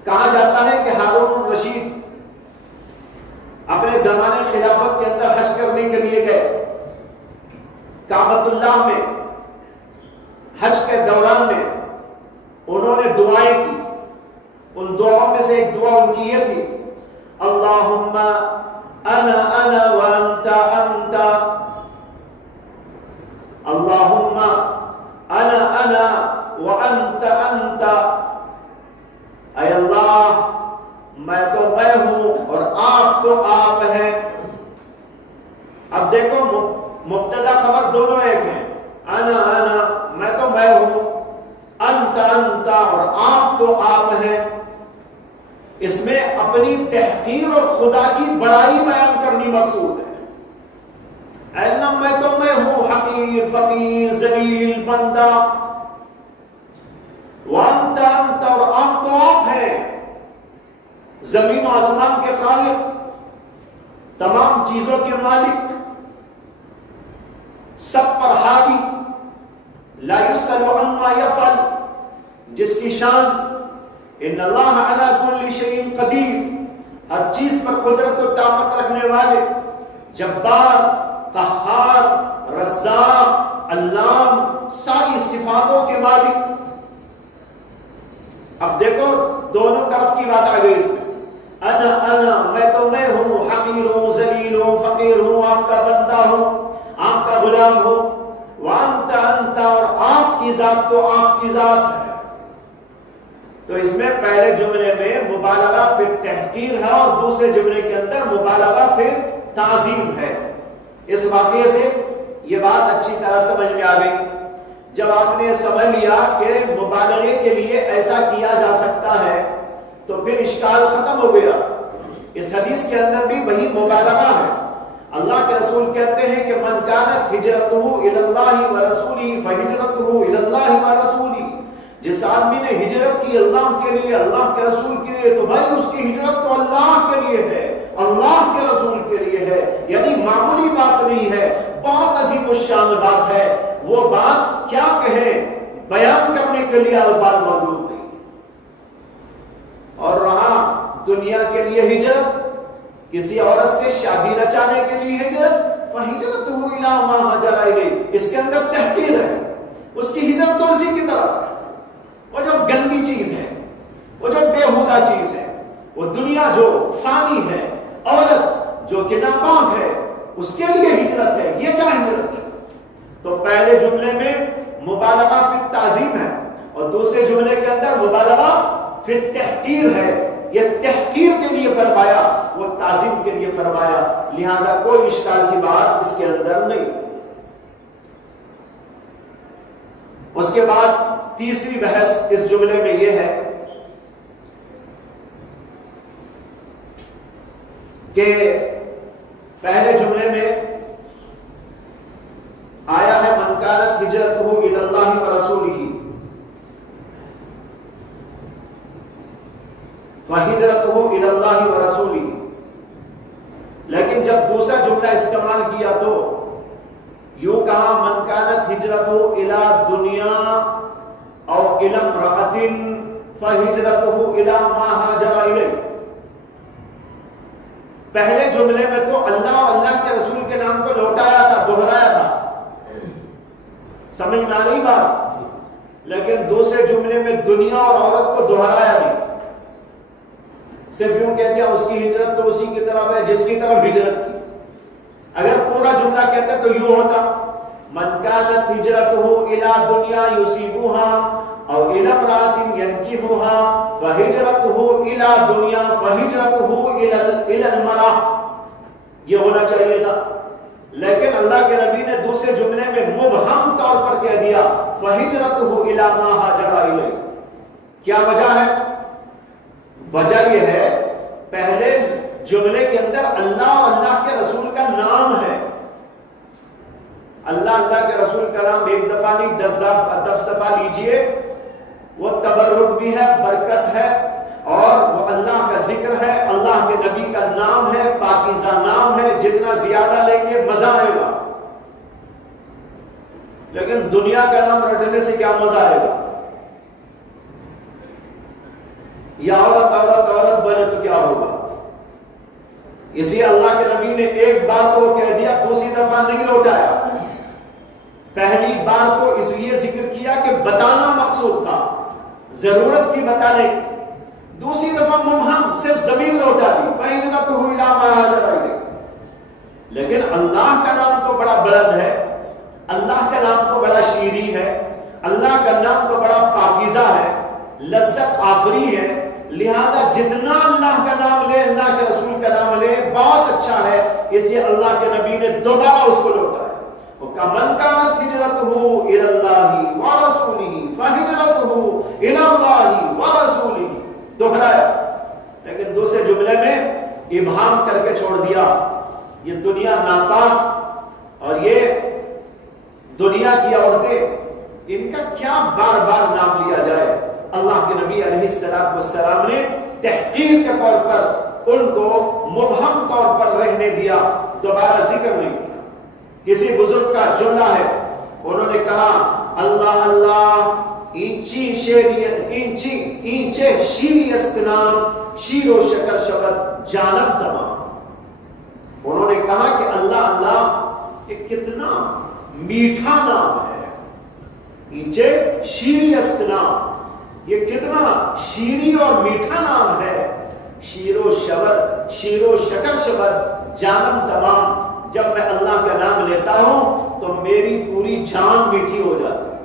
کہا جاتا ہے کہ ہارون الرشید اپنے زمانے خلافت کے اندر حج کرنے کے لیے گئے، کعبۃ اللہ میں حج کے دوران میں انہوں نے دعائیں کی، ان دعاؤں میں سے ایک دعا ان کی یہ تھی اللہم انا انا وانت انت، اللہم انا انا وانت انت، اے اللہ میں تو میں ہوں اور آپ تو آپ ہیں۔ اب دیکھو مبتدا خبر دونوں ایک ہیں، انا انا میں تو میں ہوں، انت انت اور آپ تو آپ ہیں۔ اس میں اپنی تحقیر اور خدا کی بڑائی بیان کرنی مقصود ہے۔ اے میں تو میں ہوں، حقیر، فقیر، ذلیل، بندہ، وانت انت اور آپ تو آپ ہیں، زمین و آسمان کے خالق، تمام چیزوں کے مالک، سب پر حاوی، لا یسأل عما یفعل، جس کی شان ان اللہ علی کل شیء قدیر، ہر چیز پر قدرت و طاقت رکھنے والے، جبار، قہار، رزاق، علام، ساری صفاتوں کے مالک۔ اب دیکھو دونوں طرف کی بات آ گئی اس میں، انا انا میں تو میں ہوں، حقیر ہوں، ذلیل ہوں، فقیر ہوں، آپ کا بندہ ہوں، آپ کا غلام ہوں، وانت انت اور آپ کی ذات تو آپ کی ذات ہے۔ تو اس میں پہلے جملے میں مبالغہ فی التحقیر ہے اور دوسرے جملے کے اندر مبالغہ فی تعظیم ہے۔ اس واقعے سے یہ بات اچھی طرح سمجھ میں آ گئی. جب آپ نے سمجھ لیا کہ مبالغے کے لیے ایسا کیا جا سکتا ہے تو پھر اشکال ختم ہو گیا. اس حدیث کے اندر بھی وہی مبالغہ ہے. اللہ کے رسول کہتے ہیں کہ من کانت ہجرتہ الی اللہ ورسولہ فہجرتہ الی اللہ ورسولہ. جس آدمی نے ہجرت کی اللہ کے لیے، اللہ کے رسول کے لیے، تو بھائی اس کی ہجرت تو اللہ کے لیے ہے، اللہ کے رسول کے لیے ہے. یعنی معمولی بات نہیں ہے، بہت عظیم الشان بات ہے. وہ بات کیا کہیں، بیان کرنے کے لیے الفاظ موجود نہیں. اور رہا دنیا کے لیے ہجرت، کسی عورت سے شادی رچانے کے لیے ہجرت، فہجرتہ الی ما ہاجر الیہ، اس کے اندر تحقیر ہے. اس کی ہجرت تو اسی کی طرف ہے. وہ جو گندی چیز ہے، وہ جو بےہودہ چیز ہے، وہ دنیا جو فانی ہے، عورت جو کہ ناپاک ہے، اس کے لیے ہجرت ہے. یہ کیا ہجرت ہے؟ تو پہلے جملے میں مبالغہ فی التعظیم ہے اور دوسرے جملے کے اندر مبالغہ فی التحقیر ہے. یہ تحقیر کے لیے فرمایا، وہ تعظیم کے لیے فرمایا. لہذا کوئی اشکال کی بات اس کے اندر نہیں. اس کے بعد تیسری بحث اس جملے میں یہ ہے کہ پہلے جملے میں آیا ہے من کانت ہجرتہ الی اللہ ورسولہ فہجرتہ الی اللہ ورسولہ. لیکن جب دوسرا جملہ استعمال کیا تو یوں کہا من کانت ہجرتہ الی دنیا او الی امرأۃ فہجرتہ الی ما ہاجر الیہ. پہلے جملے میں تو اللہ اور اللہ کے رسول کے نام کو لوٹایا تھا، دہرایا تھا، سمجھ میں آ رہی بات. لیکن دوسرے جملے میں دنیا اور عورت کو دہرایا نہیں، صرف یوں کہہ دیا اس کی ہجرت تو اسی کی طرف ہے جس کی طرف ہجرت کی. اگر پورا جملہ کہتے تو یوں ہوتا من کانت ہجرتہ الی دنیا یصیبها او الی امرأۃ ینکحها فہجرتہ الی دنیا فہجرتہ الی المرأۃ. یہ ہونا چاہیے تھا. لیکن اللہ کے نبی نے دوسرے جملے میں مبہم طور پر کہہ دیا فہجرتہ الی ما ہاجر الیہ. کیا وجہ ہے؟ وجہ یہ ہے پہلے جملے کے اندر اللہ اور اللہ کے رسول کا نام ہے. اللہ کے رسول کا نام ایک دفعہ نہیں 10 دفعہ لیجئے. وہ تبرک بھی ہے، برکت ہے، اور وہ اللہ کا ذکر ہے، اللہ کے نبی کا نام ہے، پاکیزہ نام ہے. جتنا زیادہ لیں گے مزہ آئے گا. لیکن دنیا کا نام رٹنے سے کیا مزہ آئے گا؟ یا عورت عورت عورت بنے تو کیا ہوگا؟ اسی اللہ کے نبی نے ایک بار تو کہہ دیا، دوسری دفعہ نہیں لوٹایا. پہلی بار تو اس لیے ذکر کیا کہ بتانا مقصود تھا، ضرورت تھی بتانے. دوسری دفعہ مبہم صرف ضمیر لوٹا دی فہجرتہ الی ما ہاجر الیہ. لیکن اللہ کا نام تو بڑا بلند ہے، اللہ کا نام تو بڑا شیریں ہے، اللہ کا نام تو بڑا پاکیزہ ہے، لذت آفری ہے. لہذا جتنا اللہ کا نام لے، اللہ کے رسول کا نام لے، بہت اچھا ہے. اس لیے اللہ کے نبی نے دوبارہ اس کو لوٹا ہے. من کانت ہجرتہ الی اللہ ورسولہ فہجرتہ الی اللہ ورسولہ دہرایا. لیکن دوسرے جملے میں ابہام کر کے چھوڑ دیا. یہ دنیا ناپاک اور یہ دنیا کی عورتیں، ان کا کیا بار بار نام لیا جائے. اللہ کے نبی علیہ السلام نے تحقیر کے طور پر ان کو مبہم طور پر رہنے دیا، دوبارہ ذکر نہیں کیا. کسی بزرگ کا جملہ ہے، انہوں نے کہا اللہ اللہ اینچی شیریت اینچے شیری استنام شیر و شکر شبت جانب تمام. انہوں نے کہا کہ اللہ اللہ یہ کتنا میٹھا نام ہے. اینچے شیری استنام، یہ کتنا شیری اور میٹھا نام ہے. شیر و شکر شبت جانم تمام. جب میں اللہ کا نام لیتا ہوں تو میری پوری جان میٹھی ہو جاتی ہے.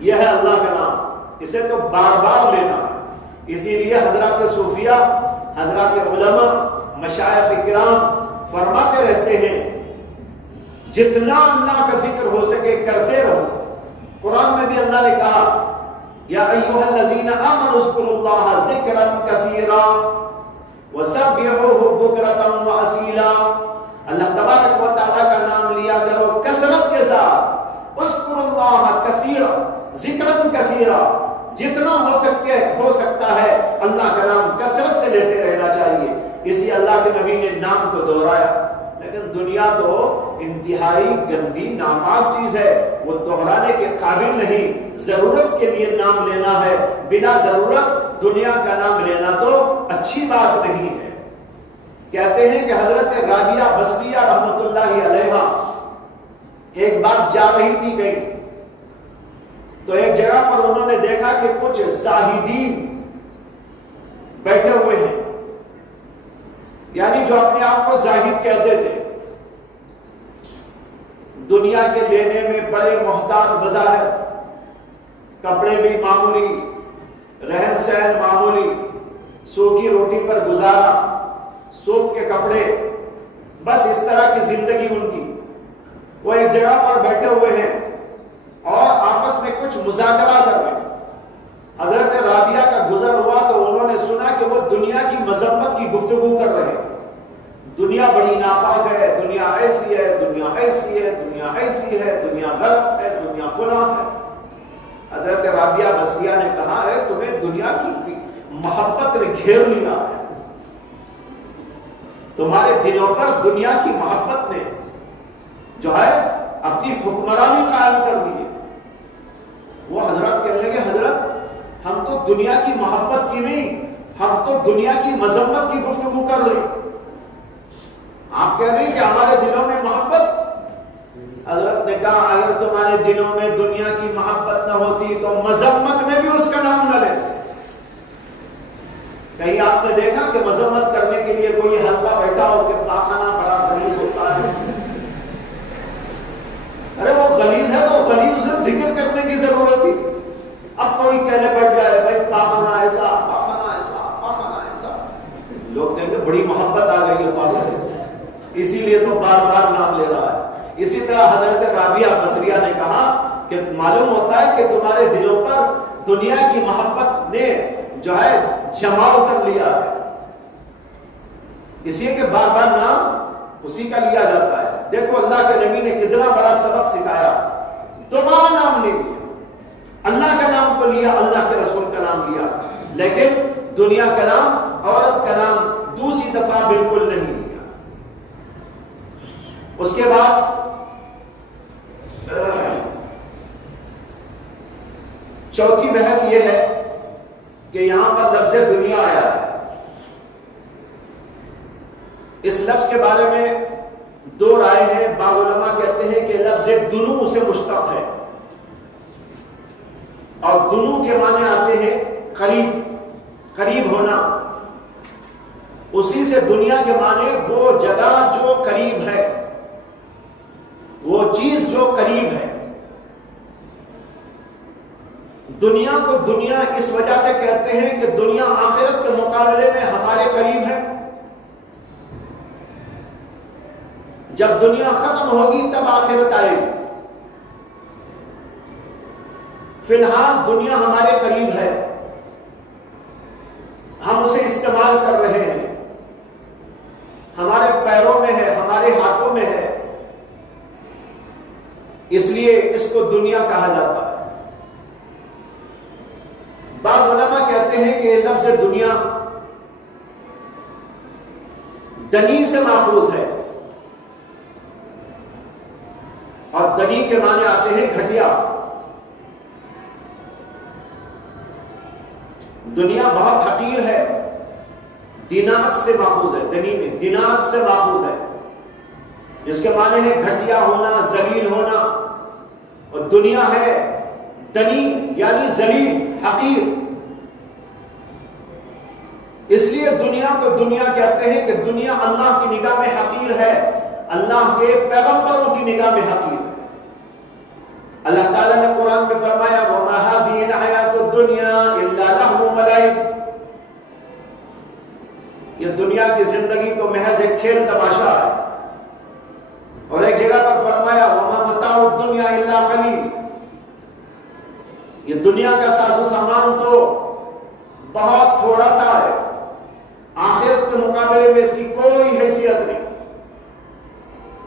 یہ ہے اللہ کا نام، اسے تو بار بار لینا. اسی لیے حضرات صوفیہ، حضرات علماء، مشائخ کرام فرماتے رہتے ہیں جتنا اللہ کا ذکر ہو سکے کرتے رہو. قرآن میں بھی اللہ نے کہا یا ایھا الذین آمنوا اذکروا اللہ ذکرا کثیرا وسبحوہ بکرۃ واصیلا. اللہ تبارک و تعالیٰ کا نام لیا کرو کثرت کے ساتھ. اذکروا اللہ کثیرا ذکرا کثیرا. جتنا ہو سکتا ہے اللہ کا نام کثرت سے لیتے رہنا چاہیے. اسی اللہ کے نبی نے نام کو دہرایا. لیکن دنیا تو انتہائی گندی ناپاک چیز ہے، وہ دہرانے کے قابل نہیں. ضرورت کے لیے نام لینا ہے، بلا ضرورت دنیا کا نام لینا تو اچھی بات نہیں ہے. کہتے ہیں کہ حضرت رابعہ بصریہ رحمۃ اللہ علیہا ایک بار جا رہی تھی کہیں، تو ایک جگہ پر انہوں نے دیکھا کہ کچھ زاہدین بیٹھے ہوئے ہیں، یعنی جو اپنے آپ کو زاہد کہتے تھے، دنیا کے لینے میں بڑے محتاط بظاہر، کپڑے بھی معمولی، رہن سہن معمولی، سوکھی روٹی پر گزارا، صوف کے کپڑے، بس اس طرح کی زندگی ان کی. وہ ایک جگہ پر بیٹھے ہوئے ہیں اور آپس میں کچھ مذاکرہ کر رہے ہیں. حضرت رابعہ کا گزر ہوا تو انہوں نے سنا کہ وہ دنیا کی مذمت کی گفتگو کر رہے ہیں. دنیا بڑی ناپاک ہے، دنیا ایسی ہے، دنیا ایسی ہے، دنیا ایسی ہے، دنیا غلط ہے، دنیا فلاں ہے. حضرت رابعہ بصریہ نے کہا ہے تمہیں دنیا کی محبت نے گھیر لیا ہے، تمہارے دلوں پر دنیا کی محبت نے جو ہے اپنی حکمرانی قائم کر دی ہے. وہ حضرت کہنے لگے حضرت ہم تو دنیا کی محبت کی نہیں، ہم تو دنیا کی مذمت کی گفتگو کر رہے ہیں. آپ کہہ رہے ہیں کہ ہمارے دلوں میں محبت. حضرت نے کہا اگر تمہارے دلوں میں دنیا کی محبت نہ ہوتی تو مذمت میں بھی اس کا نام نہ لے. کہیں آپ نے دیکھا کہ مذمت کرنے کے لیے کوئی حلقہ بیٹھا ہو کہ پاخانہ بڑا غلیظ ہوتا ہے؟ ارے وہ غلیظ ہے تو غلیظ سے ذکر کرنے کی ضرورت تھی. اب کوئی کہنے بیٹھ جائے بھائی پاخانہ ایسا، پاخانہ ایسا، پاخانہ ایسا، لوگ کہیں گے بڑی محبت آ گئی ہے پاخانہ سے، اسی لیے تو بار بار نام لے رہا ہے. اسی طرح حضرت رابعہ بصریہ نے کہا کہ معلوم ہوتا ہے کہ تمہارے دلوں پر دنیا کی محبت نے جو ہے جماؤ کر لیا ہے، اس لیے کہ بار بار نام اسی کا لیا جاتا ہے. دیکھو اللہ کے نبی نے کتنا بڑا سبق سکھایا. تمہارا نام نہیں لیا، اللہ کا نام کو لیا، اللہ کے رسول کا نام لیا، لیکن دنیا کا نام، عورت کا نام دوسری دفعہ بالکل نہیں لیا. اس کے بعد چوتھی بحث یہ ہے کہ یہاں پر لفظ دنیا آیا ہے. اس لفظ کے بارے میں دو رائے ہیں. بعض علماء کہتے ہیں کہ لفظ دنو سے مشتق ہے، اور دنو کے معنی آتے ہیں قریب، قریب ہونا. اسی سے دنیا کے معنی وہ جگہ جو قریب ہے، وہ چیز جو قریب ہے. دنیا کو دنیا اس وجہ سے کہتے ہیں کہ دنیا آخرت کے مقابلے میں ہمارے قریب ہے. جب دنیا ختم ہوگی تب آخرت آئے گی. فی الحال دنیا ہمارے قریب ہے، ہم اسے استعمال کر رہے ہیں، ہمارے پیروں میں ہے، ہمارے ہاتھوں میں ہے، اس لیے اس کو دنیا کہا جاتا ہے. بعض علماء کہتے ہیں کہ یہ لفظ دنیا دنی سے ماخوذ ہے، اور دنی کے معنی آتے ہیں گھٹیا. دنیا بہت حقیر ہے، دینات سے ماخوذ ہے. دنی میں دینات سے ماخوذ ہے، جس کے معنی ہے گھٹیا ہونا، ذلیل ہونا. اور دنیا ہے دنی یعنی ذلیل، حقیر. اس لیے دنیا کو دنیا کہتے ہیں کہ دنیا اللہ کی نگاہ میں حقیر ہے، اللہ کے پیغمبروں کی نگاہ میں حقیر ہے. اللہ تعالیٰ نے قرآن میں فرمایا وَمَا هَذِهِ الْحَيَاةُ الدُّنْيَا إِلَّا لَهْوٌ وَلَعِبٌ. یہ دنیا کی زندگی تو محض ایک کھیل تماشا ہے. اور ایک جگہ پر فرمایا وما متاع الدنیا الا قلیل، یہ دنیا کا ساز و سامان تو بہت تھوڑا سا ہے، آخرت کے مقابلے میں اس کی کوئی حیثیت نہیں،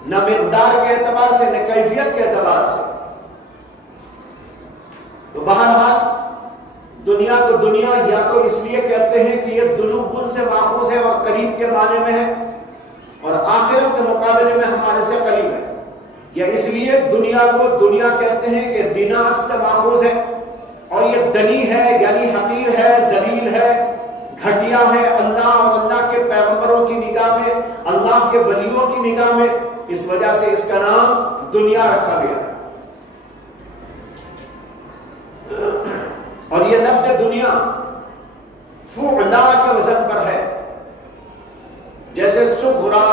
نہ مقدار کے اعتبار سے نہ کیفیت کے اعتبار سے۔ تو بہرحال دنیا کو دنیا یا تو اس لیے کہتے ہیں کہ یہ دنوبن سے ماخوذ ہے اور قریب کے معنی میں ہے، اور آخرت کے مقابلے میں ہمارے سے قریب ہے، یا اس لیے دنیا کو دنیا کہتے ہیں کہ دیناس سے ماخوذ ہے، اور یہ دنی ہے یعنی حقیر ہے، ذلیل ہے، گھٹیا ہے اللہ اور اللہ کے پیغمبروں کی نگاہ میں، اللہ کے ولیوں کی نگاہ میں، اس وجہ سے اس کا نام دنیا رکھا گیا ہے۔ اور یہ لفظ دنیا فعلا کے وزن پر ہے، جیسے صغرا،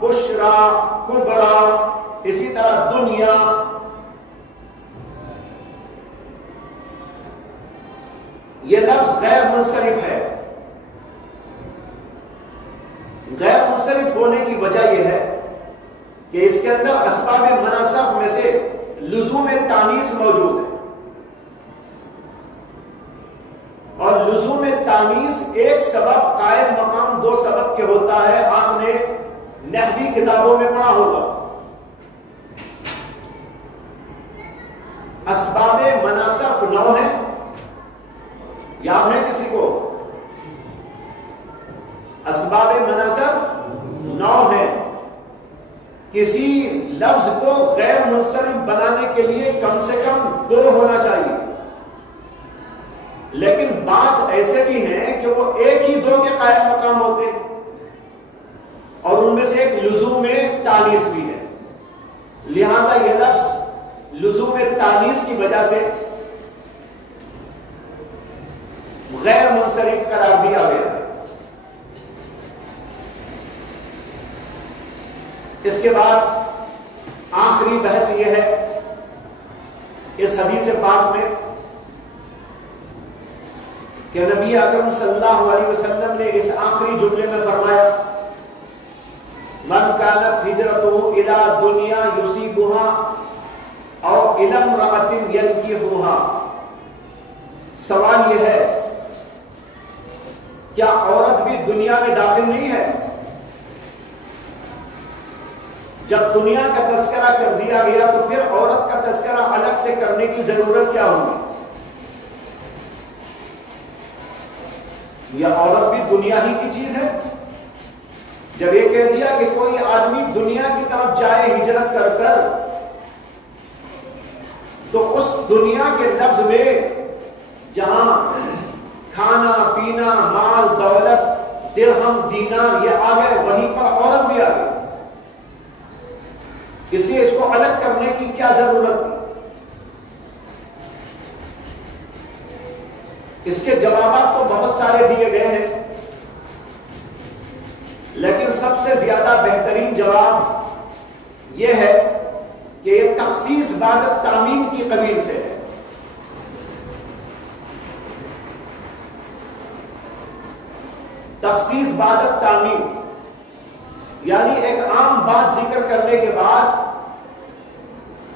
بشرا، کبرا، اسی طرح دنیا۔ یہ لفظ غیر منصرف ہے۔ غیر منصرف ہونے کی وجہ یہ ہے کہ اس کے اندر اسباب مناسب میں سے لزوم تانیث موجود ہے، اور لزوم تانیث ایک سبب قائم مقام دو سبب کے ہوتا ہے، آپ نے نحوی کتابوں میں پڑھا ہوگا۔ اسباب مناسب 9 ہیں، یاد ہے کسی کو؟ اسباب مناسب 9 ہیں۔ کسی لفظ کو غیر منصرف بنانے کے لیے کم سے کم 2 ہونا چاہیے، لیکن بعض ایسے بھی ہیں کہ وہ ایک ہی 2 کے قائم مقام ہوتے ہیں، اور ان میں سے ایک لزوم تانیث بھی ہے، لہذا یہ لفظ لزوم تانیث کی وجہ سے غیر منصرف قرار دیا گیا ہے۔ اس کے بعد آخری بحث یہ ہے اس حدیث پاک میں کہ نبی اکرم صلی اللہ علیہ وسلم نے اس آخری جملے میں فرمایا من كانت هجرته الى دنیا يصيبها او الى امرأة ينكحها۔ سوال یہ ہے کیا عورت بھی دنیا میں داخل نہیں ہے؟ جب دنیا کا تذکرہ کر دیا گیا تو پھر عورت کا تذکرہ الگ سے کرنے کی ضرورت کیا ہوگی؟ یا عورت بھی دنیا ہی کی چیز ہے؟ جب یہ کہہ دیا کہ کوئی آدمی دنیا کی طرف جائے ہجرت کر کر، تو اس دنیا کے لفظ میں جہاں کھانا پینا، مال دولت، درہم دینار یہ آ گئے، وہیں پر عورت بھی آ گئی، اس لیے اس کو الگ کرنے کی کیا ضرورت تھی؟ اس کے جوابات تو بہت سارے دیے گئے ہیں، لیکن سب سے زیادہ بہترین جواب یہ ہے کہ یہ تخصیص بعد تعمیم کی قبیل سے ہے۔ تخصیص بعد تعمیم یعنی ایک عام بات ذکر کرنے کے بعد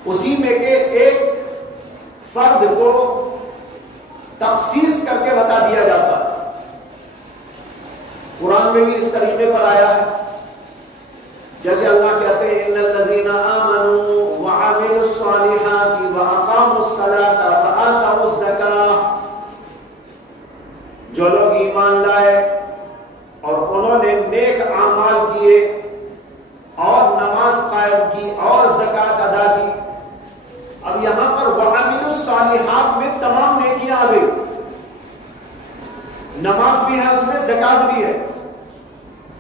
اسی میں کے ایک فرد کو تخصیص کر کے بتا دیا جاتا ہے۔ قرآن میں بھی اس طریقے پر آیا ہے، جیسے اللہ کہتے ہیں ان الذین آمنوا وعملوا الصالحات واقاموا الصلاة وآتوا الزکاة، جو لوگ ایمان لائے اور انہوں نے نیک اعمال کیے اور نماز قائم کی اور زکات ادا کی۔ اب یہاں پر وعملوا الصالحات میں تمام نیکیاں آ گئی، نماز بھی ہے اس میں، زکات بھی ہے،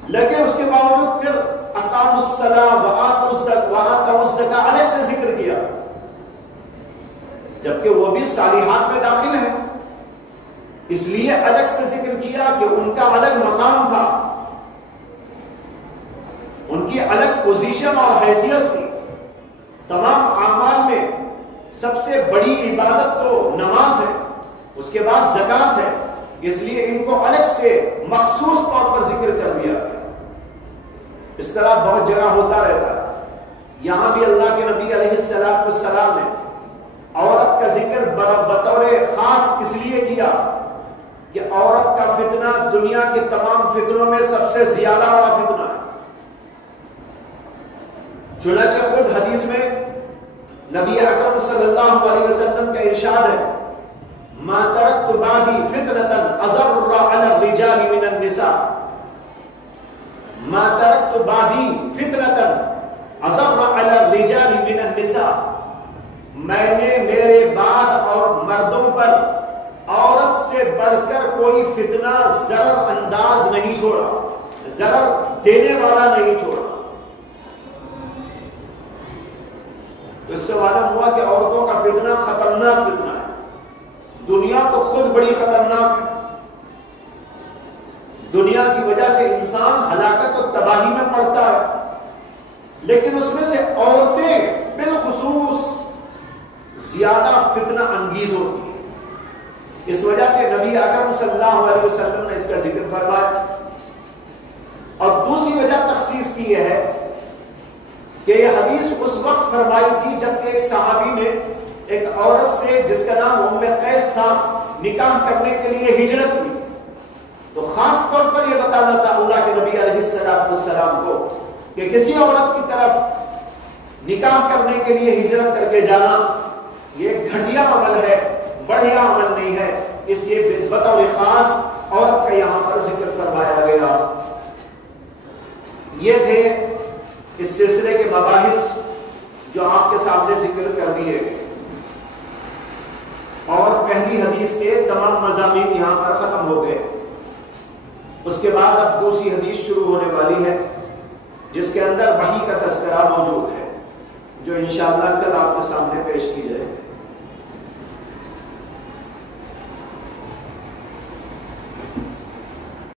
لیکن اس کے باوجود پھر اقاموا الصلاة وآتوا الزکاة الگ سے ذکر کیا، جبکہ وہ بھی صالحات میں داخل ہیں، اس لیے الگ سے ذکر کیا کہ ان کا الگ مقام تھا، ان کی الگ پوزیشن اور حیثیت تھی۔ تمام اعمال میں سب سے بڑی عبادت تو نماز ہے، اس کے بعد زکات ہے، اس لیے ان کو الگ سے مخصوص طور پر ذکر کر دیا گیا۔ اس طرح بہت جگہ ہوتا رہتا ہے، یہاں بھی اللہ کے نبی علیہ السلام نے عورت کا ذکر بطور خاص اس لیے کیا کہ عورت کا فتنہ دنیا کے تمام فتنوں میں سب سے زیادہ بڑا فتنہ ہے۔ چنانچہ خود حدیث میں نبی اکرم صلی اللہ علیہ وسلم کا ارشاد ہے، ما ترکت بعدی فتنة اضر علی الرجال من النساء، ما ترکت بعدی فتنة اضر علی الرجال من النساء، میں نے میرے بعد اور مردوں پر عورت سے بڑھ کر کوئی فتنہ ضرر انداز نہیں چھوڑا، ضرر دینے والا نہیں چھوڑا۔ تو اس سے معلوم ہوا کہ عورتوں کا فتنہ خطرناک فتنہ ہے۔ دنیا تو خود بڑی خطرناک ہے، دنیا کی وجہ سے انسان ہلاکت و تباہی میں پڑتا ہے، لیکن اس میں سے عورتیں بالخصوص زیادہ فتنہ انگیز ہوتی ہیں۔ اس وجہ سے نبی اکرم صلی اللہ علیہ وسلم نے اس کا ذکر فرمایا۔ اور دوسری وجہ تخصیص کی یہ ہے کہ یہ حدیث اس وقت فرمائی تھی جب ایک صحابی نے ایک عورت سے جس کا نام ام قیس تھا نکاح کرنے کے لیے ہجرت کی، تو خاص طور پر یہ بتانا تھا اللہ کے نبی علیہ السلام کو کہ کسی عورت کی طرف نکاح کرنے کے لیے ہجرت کر کے جانا یہ گھٹیا عمل ہے، بڑھیا عمل نہیں ہے، اس لیے بطور خاص عورت کا یہاں پر ذکر فرمایا گیا۔ یہ تھے اس سلسلے کے مباحث جو آپ کے سامنے ذکر کر دیے گئے، اور پہلی حدیث کے تمام مضامین یہاں پر ختم ہو گئے۔ اس کے بعد اب دوسری حدیث شروع ہونے والی ہے جس کے اندر وحی کا تذکرہ موجود ہے، جو انشاءاللہ کل آپ کے سامنے پیش کی جائے۔